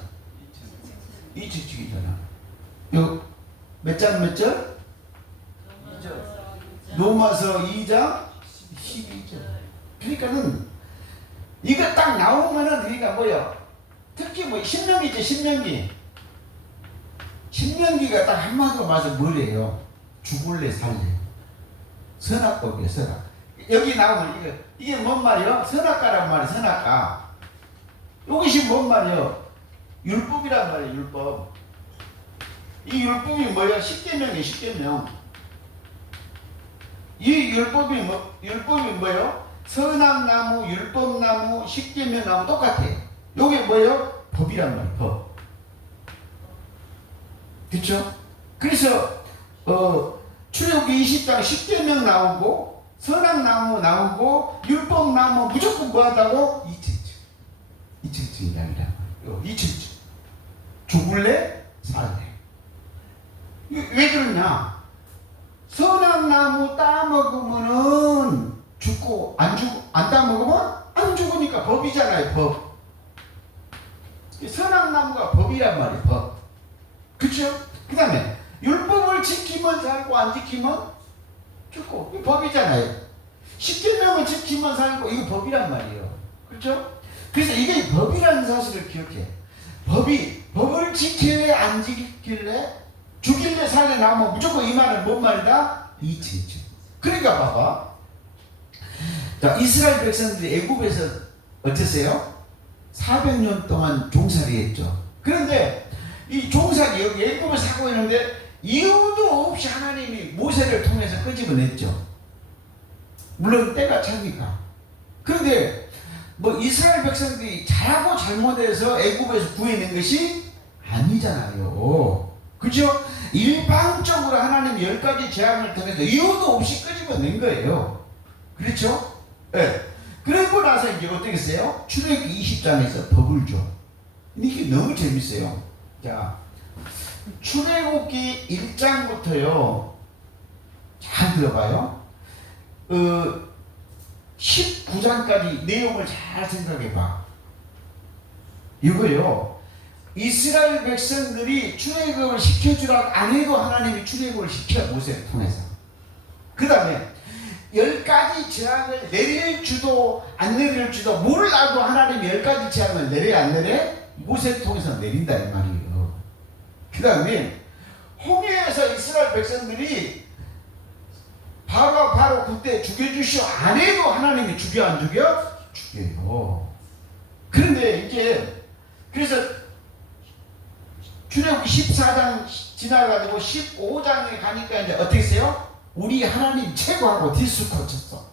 2절이잖아. 요 몇 장 몇 절? 2절. 로마서 2장 12절. 그러니까는 이거 딱 나오면은 그러니까 뭐요? 특히 뭐 신명기죠, 신명기. 신명기가 딱 한마디로 말해서 뭐래요? 죽을래 살래. 선악법이에요, 선악. 여기 나오면 이게 뭔 말이요? 선악가란 말이에요, 선악가. 이것이 뭔 말이요? 율법이란 말이에요, 율법. 이 율법이 뭐예요? 십계명이에요, 십계명. 이 율법이 뭐예요? 선악나무, 율법나무, 십계명나무 똑같아요. 이게 뭐예요? 법이란 말이에요, 법. 그렇죠? 그래서 출애굽기 20장 십계명 나오고 선악나무 나오고 율법나무 무조건 뭐하다고? 이천주의량이란 말이에요. 이천주. 죽을래? 살래. 왜 그러냐? 선악나무 따먹으면은 죽고 안 따먹으면 안 죽으니까 법이잖아요, 법. 선악나무가 법이란 말이에요, 법. 그렇죠? 그 다음에 율법을 지키면 살고 안 지키면 죽고. 이거 법이잖아요. 십계명을 지키면 살고 이거 법이란 말이에요. 그렇죠? 그래서 이게 법이라는 사실을 기억해. 법을 지킬래 안 지킬래 죽일래 살래 나오면 무조건 이 말은 뭔 말이다? 이치죠. 그러니까 봐봐. 자, 이스라엘 백성들이 애굽에서 어땠어요? 400년 동안 종살이 했죠. 그런데 이 종살이 여기 애굽을 사고 있는데 이유도 없이 하나님이 모세를 통해서 끄집어냈죠. 물론 때가 차니까. 그런데 뭐 이스라엘 백성들이 잘하고 잘못해서 애굽에서 구해낸 것이 아니잖아요. 그죠? 일방적으로 하나님 10가지 재앙을 통해서 이유도 없이 끄집어낸 거예요. 그렇죠? 네. 그러고 나서 이제 어떻게 했어요? 출애굽기 20장에서 법을 줘. 이게 너무 재밌어요. 자, 출애굽기 1장부터요. 잘 들어봐요. 19장까지 내용을 잘 생각해봐. 이거요. 이스라엘 백성들이 출애굽을 시켜주라고 안 해도 하나님이 출애굽을 시켜 모세를 통해서. 그 다음에 10가지 재앙을 내릴 주도 안 내릴 주도 몰라도 하나님이 10가지 재앙을 내려 안 내려? 모세를 통해서 내린다 이 말이에요. 그 다음에 홍해에서 이스라엘 백성들이 바로 그때 죽여주시오 안 해도 하나님이 죽여 안 죽여? 죽여요. 그런데 이제 그래서 출애굽기 14장 지나가지고 15장에 가니까 이제 어떻게 했어요? 우리 하나님 최고하고 디스코 쳤어.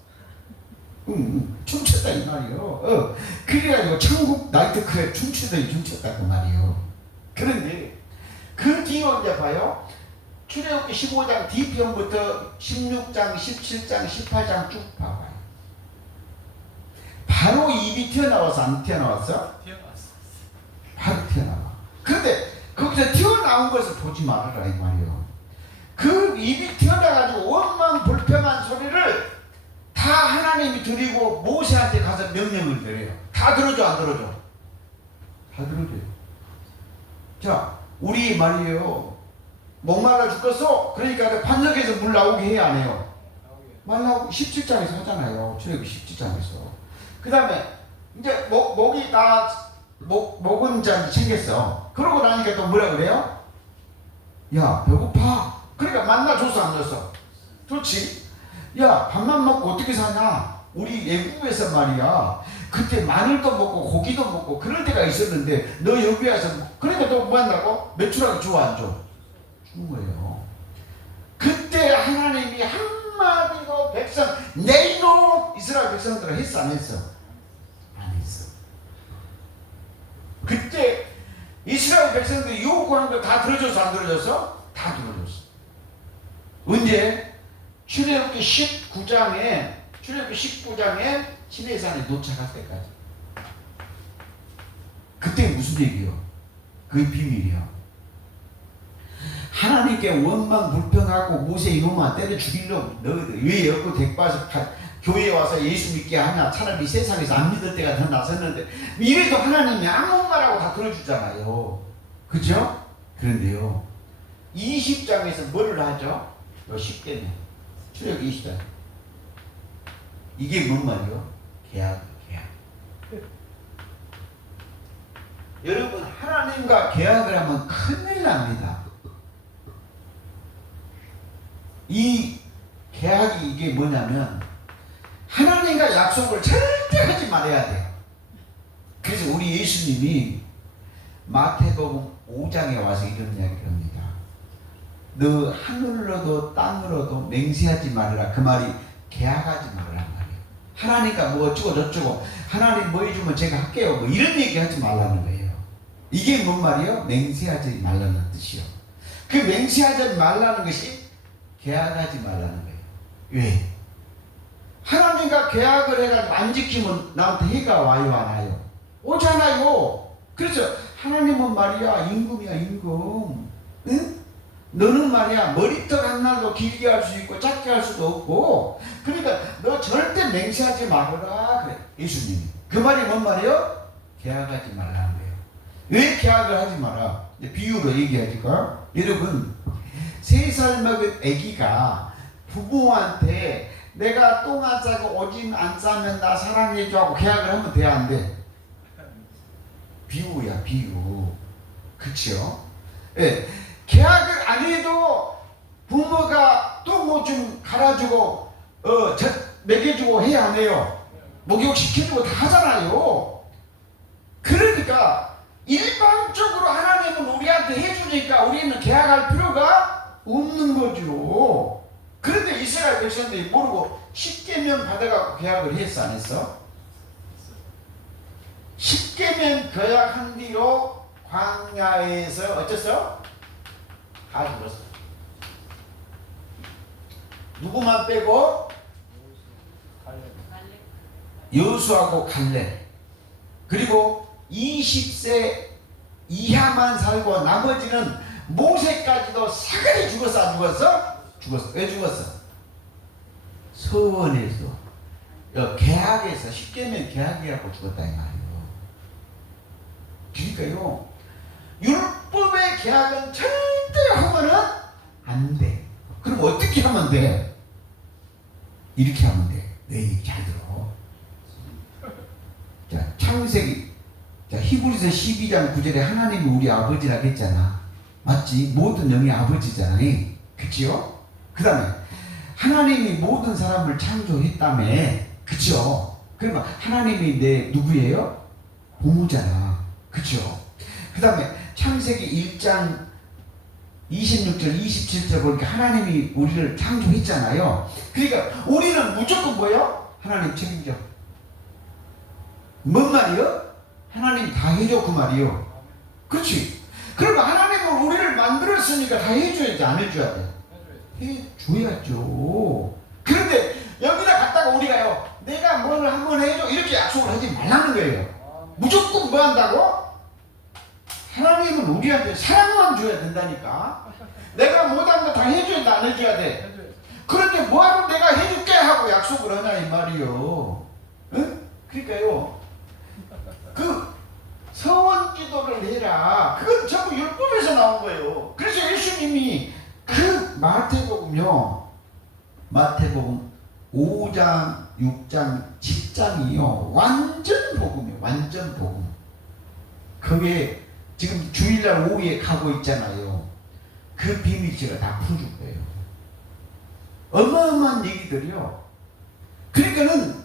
춤췄다 이 말이요. 그래가지고 천국 나이트클럽 춤추더니 춤췄다 그 말이요. 그런데 그 뒤로 이제 봐요. 출애굽기 15장 뒤편부터 16장, 17장, 18장 쭉 봐봐요. 바로 입이 튀어나와서 안 튀어나왔어? 튀어나왔어. 바로 튀어나와. 그런데 거기서 튀어나온 것을 보지 말아라 이 말이요. 그 입이 튀어나가지고 원망 불평한 소리를 다 하나님이 드리고 모세한테 가서 명령을 드려요. 다 들어줘 안 들어줘? 다 들어줘요. 자, 우리 말이에요. 목말라 죽겠어? 그러니까 반석에서 물 나오게 해야 안 해요? 말 나오고 17장에서 하잖아요. 출애굽기 17장에서. 그 다음에 이제 목이 다 목은 이제 챙겼어. 그러고 나니까 또 뭐라 그래요? 야 배고파. 그러니까 만나 줬어 안 줬어? 좋지. 야 밥만 먹고 어떻게 사냐? 우리 애국에서 말이야. 그때 마늘도 먹고 고기도 먹고 그럴 때가 있었는데 너 여기 와서 그러니까 또 뭐 한다고? 매출하게 줘 안 줘? 주는 거예요. 그때 하나님이 한마디로 백성 내일로 이스라엘 백성들을 했어 안 했어? 안 했어. 그때 이스라엘 백성들이 요구한 거 다 들어줬어 안 들어줬어? 다 들어줬어. 언제? 출애굽기 19장에 시내산에 도착할 때까지. 그때 무슨 얘기요? 그게 비밀이야. 하나님께 원망 불평하고 모세 이놈아 때려 죽이려고 너희들 왜 여고 데리고 와서 교회에 와서 예수 믿게 하냐, 차라리 세상에서 안 믿을 때가 더 낫었는데, 이래도 하나님이 아무 말하고 다 들어주잖아요. 그죠? 그런데요, 20장에서 뭐를 하죠? 10개는 출애굽 20장. 이게 뭔 말이요? 계약. 여러분, 하나님과 계약을 하면 큰일 납니다. 이 계약이 이게 뭐냐면, 하나님과 약속을 절대 하지 말아야 돼요. 그래서 우리 예수님이 마태복음 5장에 와서 이런 이야기를 합니다. 너 하늘로도 땅으로도 맹세하지 말아라. 그 말이 계약하지 말라는 말이에요. 하나님과 뭐 어쩌고 저쩌고, 하나님 뭐 해주면 제가 할게요, 뭐 이런 얘기 하지 말라는 거예요. 이게 뭔 말이요? 맹세하지 말라는 뜻이요. 그 맹세하지 말라는 것이 계약하지 말라는 거예요. 왜? 하나님과 계약을 해가지고 안 지키면 나한테 해가 와요, 안 와요? 오잖아요. 그래서 하나님은 말이야, 임금이야, 임금. 응? 너는 말이야, 머리털 하나도 길게 할 수 있고 작게 할 수도 없고, 그러니까 너 절대 맹세하지 말아라, 그래, 예수님이. 그 말이 뭔 말이요? 계약하지 말라는 거예요. 왜 계약을 하지 마라? 비유로 얘기하니까, 여러분, 3살 먹은 아기가 부모한테 내가 똥 안 싸고 오줌 안 싸면 나 사랑해줘 하고 계약을 하면 돼, 안 돼? 비유야, 비유. 그치요? 예. 계약을 안 해도 부모가 똥 오줌 갈아주고 먹여주고 해야 안 해요? 목욕시켜주고 다 하잖아요. 그러니까 일방적으로 하나님은 우리한테 해주니까 우리는 계약할 필요가 없는 거죠. 그런데 이스라엘 백성들이 모르고 10계명 받아갖고 계약을 했어, 안 했어? 10계명 계약한 뒤로 광야에서 어쨌어? 다 죽었어. 누구만 빼고? 여호수아하고 갈렙. 그리고 20세 이하만 살고 나머지는 모세까지도 사가리 죽었어, 안 죽었어? 죽었어. 왜 죽었어? 서원에서 계약에서 10계명 계약이라고 죽었다 이 말이에요. 그러니까요, 율법의 계약은 절대 하면은 안 돼. 그럼 어떻게 하면 돼? 이렇게 하면 돼. 내 얘기 잘 들어. 자, 창세기, 자, 히브리서 12장 9절에 하나님이 우리 아버지라고 했잖아. 맞지? 모든 영의 아버지잖아. 그치요? 그 다음에 하나님이 모든 사람을 창조했다며. 그쵸? 그러면 하나님이 내 누구예요? 부모잖아. 그쵸? 그 다음에 창세기 1장 26절 27절 보니까 하나님이 우리를 창조했잖아요. 그러니까 우리는 무조건 뭐예요? 하나님 책임져. 뭔 말이요? 하나님 다 해줘, 그 말이요. 그렇지? 그러면 하나님은 우리를 만들었으니까 다 해줘야지, 안 해줘야 돼? 해줘야죠. 그런데 여기다 갖다가 우리가요, 내가 뭘 한번 해줘 이렇게 약속을 하지 말라는 거예요. 무조건 뭐 한다고? 하나님은 우리한테 사랑만 줘야 된다니까. 내가 못한 거 다 해줘야 돼, 안 해줘야 돼? 그런데 뭐하러 내가 해줄게 하고 약속을 하냐 이 말이요. 응? 그러니까요, 그 서원 기도를 해라, 그건 전부 율법에서 나온 거예요. 그래서 예수님이 그 마태복음요, 마태복음 5장 6장 10장이요 완전 복음이에요. 완전 복음. 그게 지금 주일날 오후에 가고 있잖아요. 그 비밀 제가 다 풀어줄 거예요. 어마어마한 얘기들이요. 그러니까는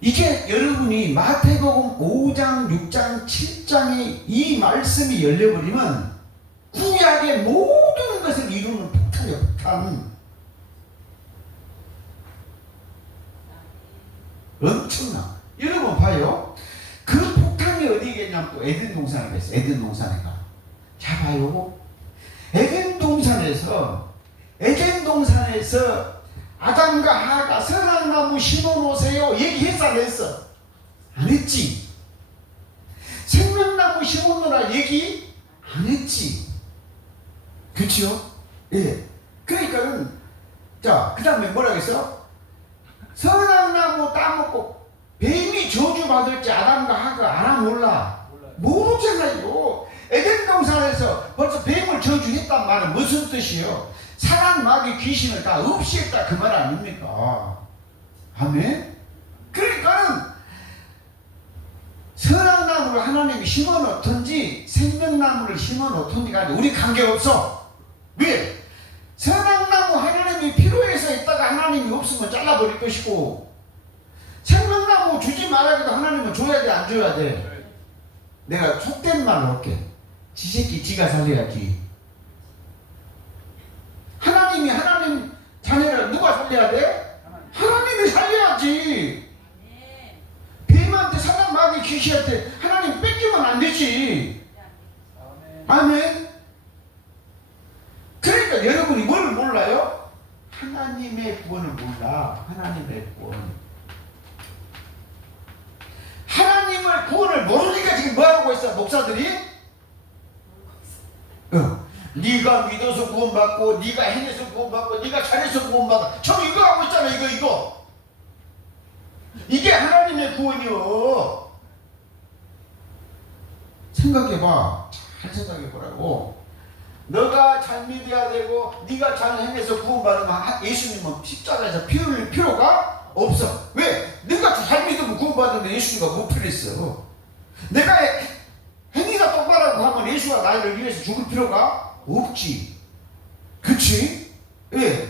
이게 여러분이 마태복음 5장 6장 7장이 이 말씀이 열려버리면 구약의 모든 것을 이루는 폭탄이에요. 폭탄. 엄청나. 여러분 봐요. 그 폭탄이 어디겠냐면 또 에덴 동산에 갔어요. 에덴 동산에 가. 자 봐요. 에덴 동산에서 아담과 하가 선악나무 심어놓으세요 얘기했어, 안 했어? 안 했지. 생명나무 심어놓으라 얘기 안 했지. 그렇죠? 예. 그러니까는 자, 그 다음에 뭐라고 했어? 선악 나무 따먹고 뱀이 저주받을지 아담과 하가 알아 몰라? 모르잖아요. 에덴 동산에서 벌써 뱀을 저주했단 말은 무슨 뜻이에요? 사람, 마귀, 귀신을 다 없이했다 그 말 아닙니까? 아멘? 그러니까는 선악나무를 하나님이 심어 놓든지 생명나무를 심어 놓든지가 우리 관계없어. 왜? 선악나무 하나님이 필요해서 있다가 하나님이 없으면 잘라버릴 것이고, 생명나무 주지 말아도 하나님은 줘야 돼 안 줘야 돼? 내가 속된 말로 할게. 지 새끼 지가 살려야지. 하나님이 하나님 자녀를 누가 살려야 돼? 하나님이 살려야지. 뱀한테 사람 마귀 귀신한테 하나님 뺏기면 안 되지. 아멘. 그러니까 여러분이 뭘 몰라요? 하나님의 구원을 몰라. 하나님의 구원. 하나님의 구원을 모르니까 지금 뭐하고 있어 목사들이? 네가 믿어서 구원받고 네가 행해서 구원받고 네가 잘해서 구원받아. 저 이거 하고 있잖아. 이거 이게 하나님의 구원이요. 생각해봐. 잘 생각해보라고. 너가 잘 믿어야 되고 네가 잘 행해서 구원받으면 예수님은 십자가에서 피 흘릴 필요가 없어. 왜? 네가 잘 믿으면 구원받으면 예수님과 못 필요했어. 내가 행위가 똑바라고 하면 예수가 나를 위해서 죽을 필요가 없지. 그치? 예.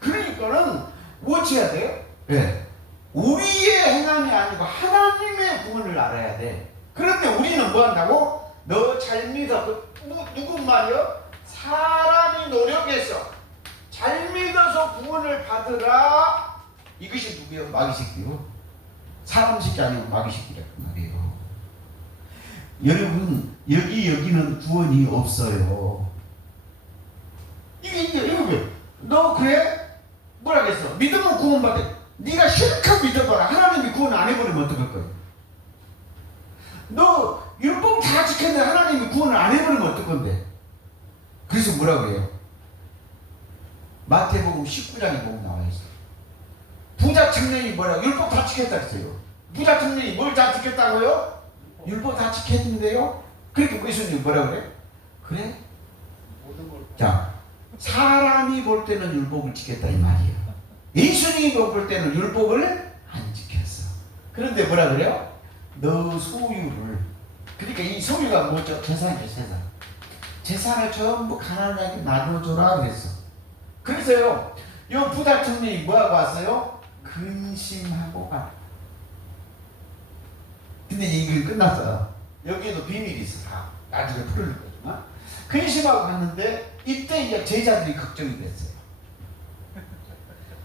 그러니까는 어찌해야 돼요? 예. 우리의 행함이 아니고 하나님의 구원을 알아야 돼. 그런데 우리는 뭐 한다고? 너 잘 믿어. 누구 말이요? 사람이 노력해서 잘 믿어서 구원을 받으라. 이것이 누구예요? 마귀 새끼요. 사람 새끼 아니고 마귀 새끼라 그 말이에요. 여러분 여기는 구원이 없어요. 이게 너 그래? 뭐라겠어? 믿으면 구원받아. 네가 실컷 믿어봐라. 하나님이 구원 안 해버리면 어떡할 거야? 너 율법 다 지켰는데 하나님이 구원을 안 해버리면 어떡 건데? 그래서 뭐라고 해요? 마태복음 19장에 보면 나와 있어. 부자 청년이 뭐라고? 율법 다 지켰다 했어요. 부자 청년이 뭘 다 지켰다고요? 율법 다 지켰는데요? 그러니까 예수님이 뭐라고 그래? 그래? 자, 사람이 볼 때는 율법을 지켰다 이 말이에요. 예수님이 볼 때는 율법을 안 지켰어. 그런데 뭐라 그래요? 너 소유를, 그러니까 이 소유가 뭐죠? 재산이죠. 재산. 재산을 전부 가난하게 나눠줘라 그랬어. 그래서요, 요 부자 청년이 뭐하고 왔어요? 근심하고 가. 근데 이게 끝났어. 여기에도 비밀이 있어. 다 나중에 풀어줄 거지만 근심하고 갔는데 이때 이제 제자들이 걱정이 됐어요.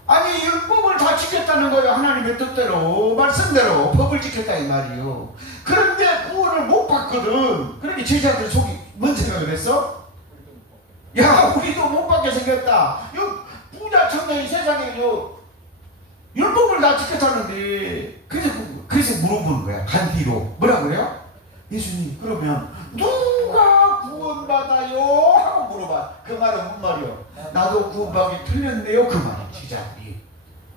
아니 율법을 다 지켰다는 거예요. 하나님의 뜻대로 말씀대로 법을 지켰다 이 말이요. 그런데 구원을 못 받거든. 그러니 제자들 속이 뭔 생각을 했어? 야 우리도 못 받게 생겼다. 부자 청년이 세상에 율법을 다 지켰다는데. 그래서 물어보는 거야. 간디로 뭐라 그래요? 예수님 그러면 누가 구원받아요? 하고 물어봐. 그 말은 뭔 말이요? 나도 구원받기 틀렸네요. 그 말이야 제자들이.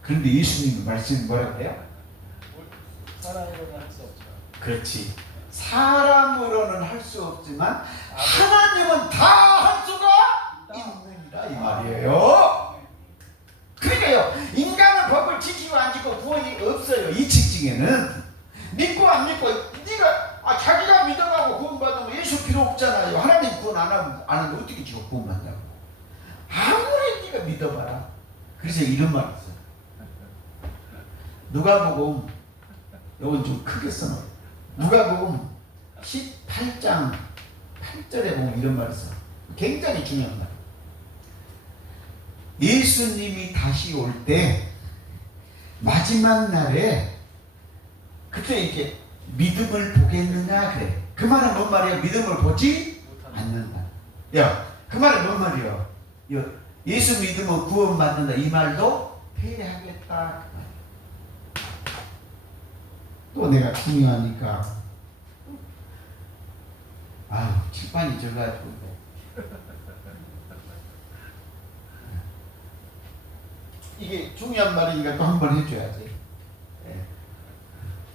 그런데 예수님의 말씀이 뭐라 그래요? 사람으로는 할 수 없죠. 그렇지. 사람으로는 할 수 없지만 하나님은 다 할 수가 있느니라 이 말이에요. 그러니까요, 인간은 법을 지키고 안 지키고 구원이 없어요. 이 직징에는 믿고 안 믿고 네가 자기가 믿어가고 구원받으면 예수 필요 없잖아요. 하나님 구원 안 하면 어떻게 지금 구원받냐고. 아무리 네가 믿어봐라. 그래서 이런 말이 있어요. 누가복음 이건 좀 크게 써놔요. 누가복음 18장 8절에 보면 이런 말이 있어요. 굉장히 중요한 말. 예수님이 다시 올 때 마지막 날에 그때 이렇게 믿음을 보겠느냐 그래. 그 말은 뭔 말이야? 믿음을 보지 않는다. 야, 그 말은 뭔 말이야? 예수 믿으면 구원받는다 이 말도 폐해하겠다 그 말이야. 또 내가 중요하니까 아유 칠판이 적어가지고 이게 중요한 말이니까 또 한 번 해줘야지. 예.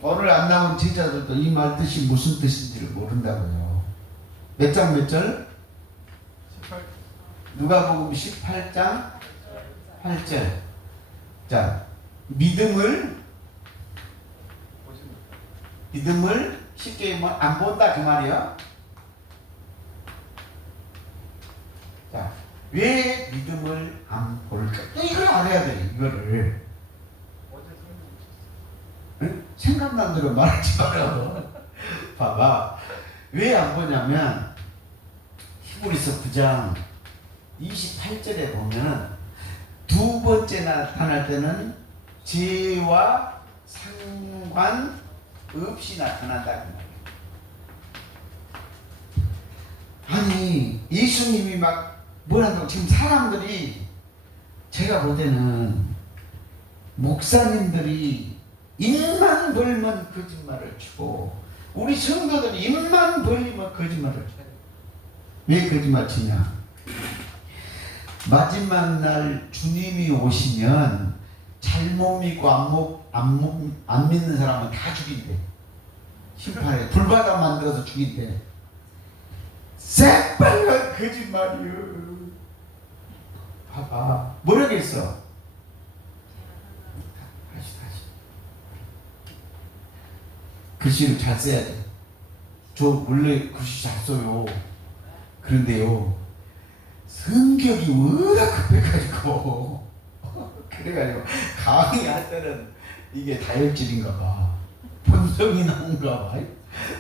오늘 안 나온 제자들도 이 말 뜻이 무슨 뜻인지를 모른다고요. 몇 장 몇 절? 18. 누가복음 18장 8절. 자, 믿음을 쉽게 뭐 안 본다 그 말이야. 자, 왜 믿음을 안 볼까? 이걸 알아야 돼. 이거를. 어제 응? 생각난 대로 말하지 마라. 봐봐. 왜 안 보냐면 히브리서 9장 28절에 보면 두 번째 나타날 때는 죄와 상관없이 나타난다 그 말이에요. 아니 예수님이 막 뭐라고 지금 사람들이 제가 볼 때는 목사님들이 입만 벌면 거짓말을 치고 우리 성도들이 입만 벌리면 거짓말을 쳐요. 왜 거짓말 치냐? 마지막 날 주님이 오시면 잘못 믿고 안 믿는 사람은 다 죽인대. 심판에 불바다 만들어서 죽인대. 새빨간 거짓말이요. 봐봐. 뭐라겠어? 다시. 글씨를 잘 써야 돼. 저 원래 글씨 잘 써요. 그런데요. 성격이 워낙 급해가지고 그래가지고 강의할 때는 이게 다혈질인가 봐. 본성이 나온가 봐.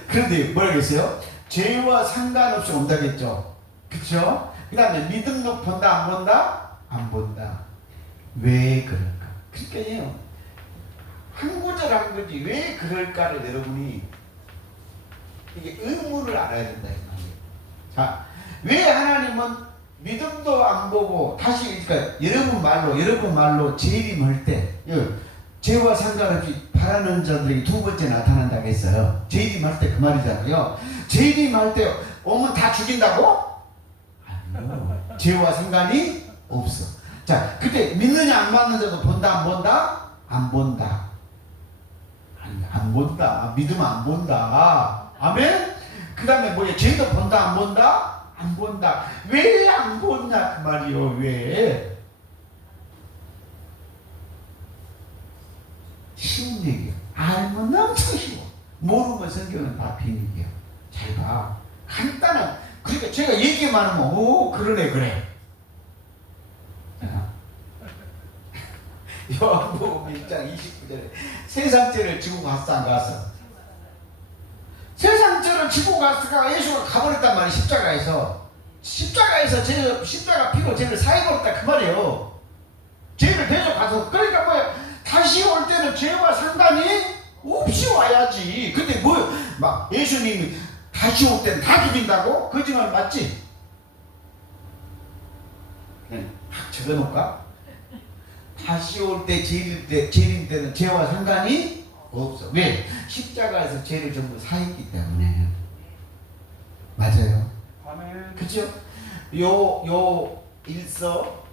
그런데 뭐라겠어요? 죄와 상관없이 온다겠죠. 그쵸? 그 다음에 믿음도 본다 안 본다? 안 본다. 왜 그럴까? 그러니까요. 한 구절 한 거지 왜 그럴까를 여러분이 이게 의무를 알아야 된다 이 말이에요. 자, 왜 하나님은 믿음도 안 보고 다시 그러니까 여러분 말로 재림할 때 죄와 상관없이 바라는 자들이 두 번째 나타난다고 했어요. 재림할 때 그 말이잖아요. 재림할 때 오면 다 죽인다고? 아니요. 죄와 상관이 없어. 자, 그때 믿느냐 안 받는 자도 본다 안 본다? 안 본다. 안 본다. 믿으면 안 본다. 아멘? 그 다음에 뭐야? 죄도 본다 안 본다? 안 본다. 왜 안 본다 그 말이요. 왜? 쉬운 얘기야. 알면 너무 쉬워. 모르면 성경은 다 비밀이야. 잘 봐. 간단한. 그러니까 제가 얘기만 하면 오 그러네 그래. 요한복음 1장 29절에 세상죄를 지고 갔어 안 갔어? 세상죄를 지고 갔으니까 예수가 가버렸단 말이야. 십자가에서 십자가 피로 죄를 사해버렸다 그 말이에요. 죄를 대적가서 그러니까 뭐야 다시 올 때는 죄와 상관이 없이 와야지. 근데 뭐 막 예수님이 다시 올 때는 다 죽인다고? 거짓말 맞지? 그냥 확 적어놓을까? 다시 올 때 재림 때는 죄와 상관이 없어. 왜? 십자가에서 죄를 전부 사했기 때문에. 맞아요. 아멘. 그죠? 요 일서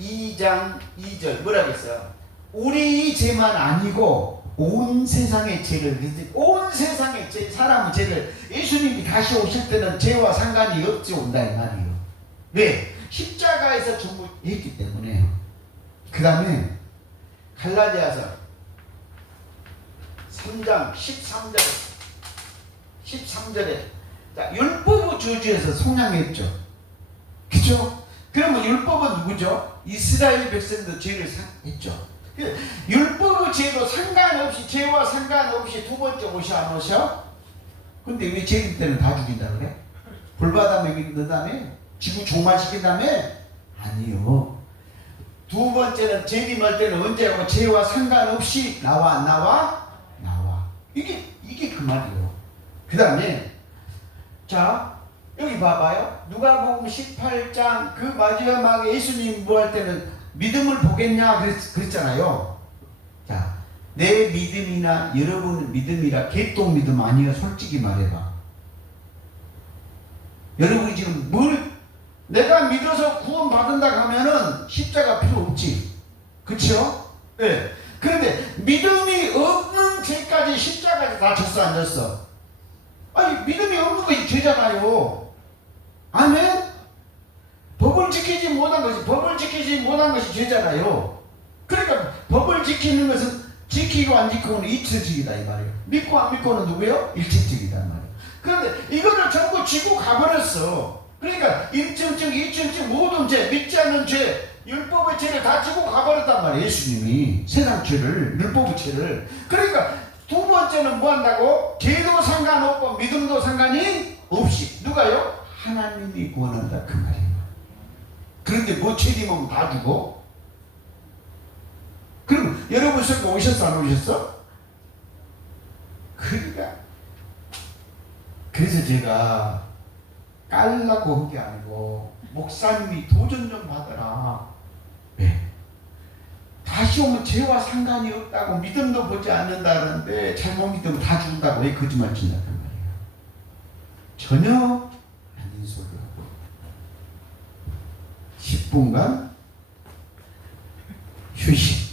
2장 2절 뭐라고 했어요? 우리 죄만 아니고 온 세상의 죄를, 온 세상의 죄, 사람의 죄를 예수님이 다시 오실 때는 죄와 상관이 없이 온다 이 말이에요. 왜? 십자가에서 전부 했기 때문에. 그 다음에 갈라디아서 3장 13절에 자, 율법의 저주에서 속량했죠. 그죠? 그러면 율법은 누구죠? 이스라엘 백성도 죄를 했죠. 율법의 죄도 상관없이 죄와 상관없이 두 번째 오셔 안 오셔? 근데 왜 재림 때는 다 죽인다 그래? 불바다 먹인 다음에 지구 종말시킨 다음에? 아니요. 두 번째는 재림할 때는 언제 하고 죄와 상관없이 나와 안 나와? 나와. 이게 그 말이에요. 그 다음에 자 여기 봐봐요. 누가복음 18장 그 마지막에 예수님 뭐 할 때는 믿음을 보겠냐 그랬잖아요. 자, 내 믿음이나 여러분 믿음이라 개똥 믿음 아니에요. 솔직히 말해봐. 여러분이 지금 내가 믿어서 구원 받는다 하면은 십자가 필요 없지. 그쵸? 예. 그런데 믿음이 없는 죄까지 십자가에 다 졌어 안 졌어? 아니 믿음이 없는 것이 죄잖아요. 아멘? 법을 지키지 못한 것이 죄잖아요. 그러니까 법을 지키는 것은 지키고 안 지키고는 일체적이다 이 말이에요. 믿고 안 믿고는 누구요? 일체적이다 이 말이에요. 그런데 이거를 전부 지고 가버렸어. 그러니까 1.1, 2.1 모든 죄, 믿지 않는 죄, 율법의 죄를 다 지고 가버렸단 말이에요. 예수님이 세상 죄를, 율법의 죄를. 그러니까 두 번째는 뭐 한다고? 죄도 상관없고 믿음도 상관이 없이 누가요? 하나님이 구원한다 그 말이에요. 그런데 뭐 책임은 다 주고. 그럼 여러분 설교 오셨어 안 오셨어? 그러니까 그래서 제가 깔라고 한 게 아니고 목사님이 도전 좀 받아라. 네. 다시 오면 죄와 상관이 없다고 믿음도 보지 않는다는데 잘못 믿으면 다 죽는다고 왜 거짓말 친다는 말이에요. 전혀 아닌 소리하고 10분간 휴식.